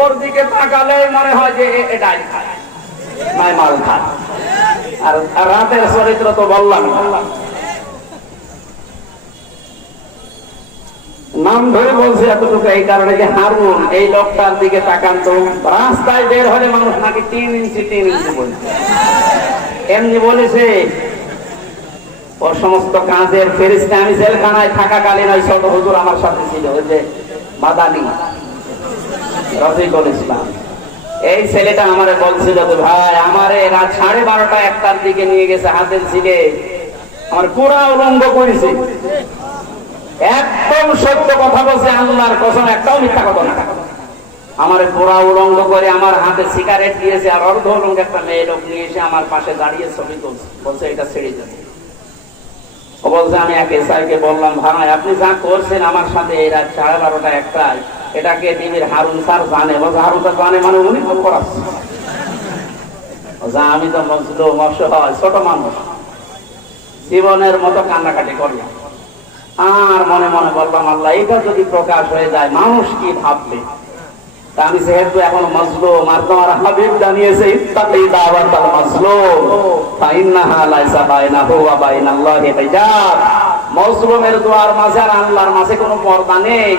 ওর দিকে তাকালে মনে হয় যে এটাই খায়, নাই মাল খায়। আর রাতের চরিত্র তো বললাম, নাম ধরে বলছে এতটুকু এই কারণে যে হারুন এই লোকটার দিকে তাকান তো, রাস্তায় বের হলে মানুষ নাকি 3 ইঞ্চি বলছে, এমনি বলেছে ওর সমস্ত কাজের ফেরেশতা। আমি জেলখানায় থাকাকালীন ওই ছোট হুজুর আমার সাথে ছিল, ওই যে মাদানী রফিকুল ইসলাম। এই ছেলেটা আমারে বলছিল যে ভাই আমারে রাত 12:30 1টার দিকে নিয়ে গেছে, হাতের ছিঁড়ে আমার পুরা উলঙ্গ করেছে। একদম সত্য কথা বলছে, আল্লাহর কসম, একটাও মিথ্যা কথা না। আমার পুরা উলঙ্গ করে আমার হাতে সিগারেট দিয়েছে, আর অর্ধ উলঙ্গ একটা মেয়ে লোক নিয়ে এসে আমার পাশে দাঁড়িয়ে ছবি তুলছে, বলছে এটা ছেড়ে যাবে। ও বলছে আমি এক এসআইকে বললাম ভাই আপনি যা করছেন আমার সাথে এই রাত 12:30 1টায়, এটাকে টিভির হারুন স্যার জানে? বলছে হারুন স্যার জানে মানে উনি ফোন করাচ্ছে। আমি তো মজলুম অসহায় ছোট মানুষ, জীবনের মতো কান্নাকাটি করলাম। আর মনে মনে বললাম আল্লাহ এটা যদি প্রকাশ হয়ে যায় মানুষ কি ভাববে। আমি যেহেতু এখন মজলুম, আর তোমার হাবিব জানিয়েছে ইত্তাকি দাওয়াতাল মাজলুম ফাইন্নাহা লাইসা বাইনাহু ওয়া বাইনাল্লাহি হিজাব। মজলুমের দোয়ার মাঝে আর আল্লাহর মাঝে কোনো পর্দা নেই।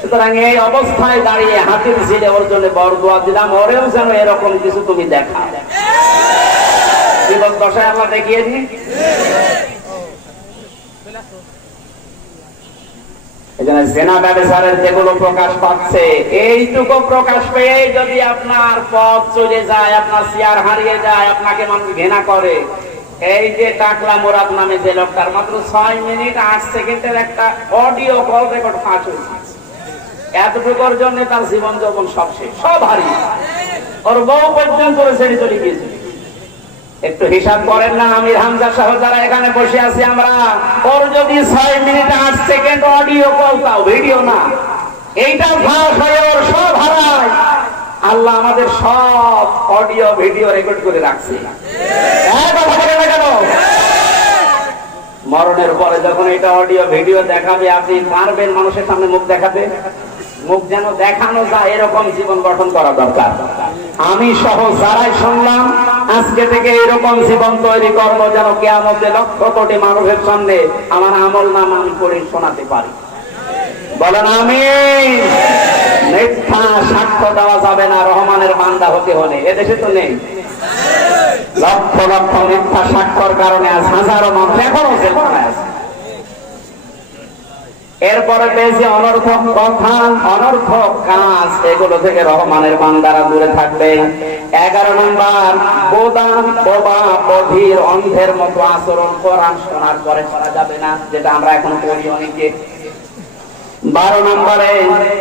সুতরাং এই অবস্থায় দাঁড়িয়ে হাতির ঝিলে ওর জন্য বড় দোয়া দিলাম, ওরেও যেন এরকম কিছু তুমি দেখা জীবন দশায় আল্লাহ দেখিয়ে দিই। জেনা ব্যবচারের যেগুলো প্রকাশ পাচ্ছে, এইটুকু প্রকাশ পেয়ে যদি আপনার পথ চলে যায়, আপনার চেয়ার হারিয়ে যায়, আপনাকে মানুষ ঘৃণা করে। এই যে টাকলা মোরাদ নামে যে লোকটার মাত্র 6 মিনিট 8 সেকেন্ডের একটা অডিও কল রেকর্ড ফাঁস হয়েছে, এতটুকুর জন্য তার জীবন যৌবন সব শেষ, সব হারিয়ে, ওর বউ পর্যন্ত ছেড়ে চলে গিয়েছে। একটু হিসাব করেন না, আমির হামজা সহ যারা এখানে বসে আছি আমরা, ওর যদি 6 মিনিট 8 সেকেন্ড অডিও কল, তাও ভিডিও না, এইটা ফাঁস হয়ে ওর সব হারায়। আল্লাহ আমাদের সব অডিও ভিডিও রেকর্ড করে রাখছে। মরণের পরে যখন এটা অডিও ভিডিও দেখাবে, আপনি পারবেন মানুষের সামনে মুখ দেখাতে? মুখ যেন দেখানো যায় এরকম জীবন গঠন করা দরকার। আমি সহ যারাই শুনলাম আজকে থেকে এরকম জীবন তৈরি করবো, যেন কিয়ামতে লক্ষ কোটি মানুষের সামনে আমার আমল নামা আমি করে শোনাতে পারি। বলেন আমিন। মিথ্যা সাক্ষ্য দেওয়া যাবে না রহমানের বান্দা হতে হলে। এদেশে তো নেই, লক্ষ লক্ষ মিথ্যা সাক্ষ্যর কারণে আজ হাজারো মানুষ এখনো জেলখানায় আছে। এরপরে পেয়েছি অনর্থক কথা, অনর্থক কাজ, এগুলো থেকে রহমানের বান্দারা দূরে থাকবে। 11 নম্বর, বোদাম বোবা বধির অন্ধের মতো আচরণ কোরআন শোনার পরে করা যাবে না, যেটা আমরা এখন করি অনেকে। 12 নম্বরে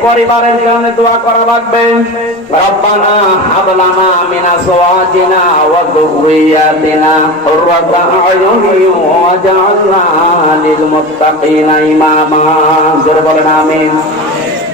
পরিবারের জন্য দোয়া করা লাগবে। রব্বানা হাব লানা মিন আজওয়াজিনা ওয়া যুররিয়াতিনা কুররাতা আয়ুনি ওয়াজআলনা লিল মুত্তাকিনা ইমামা। জোরে বলেন আমিন।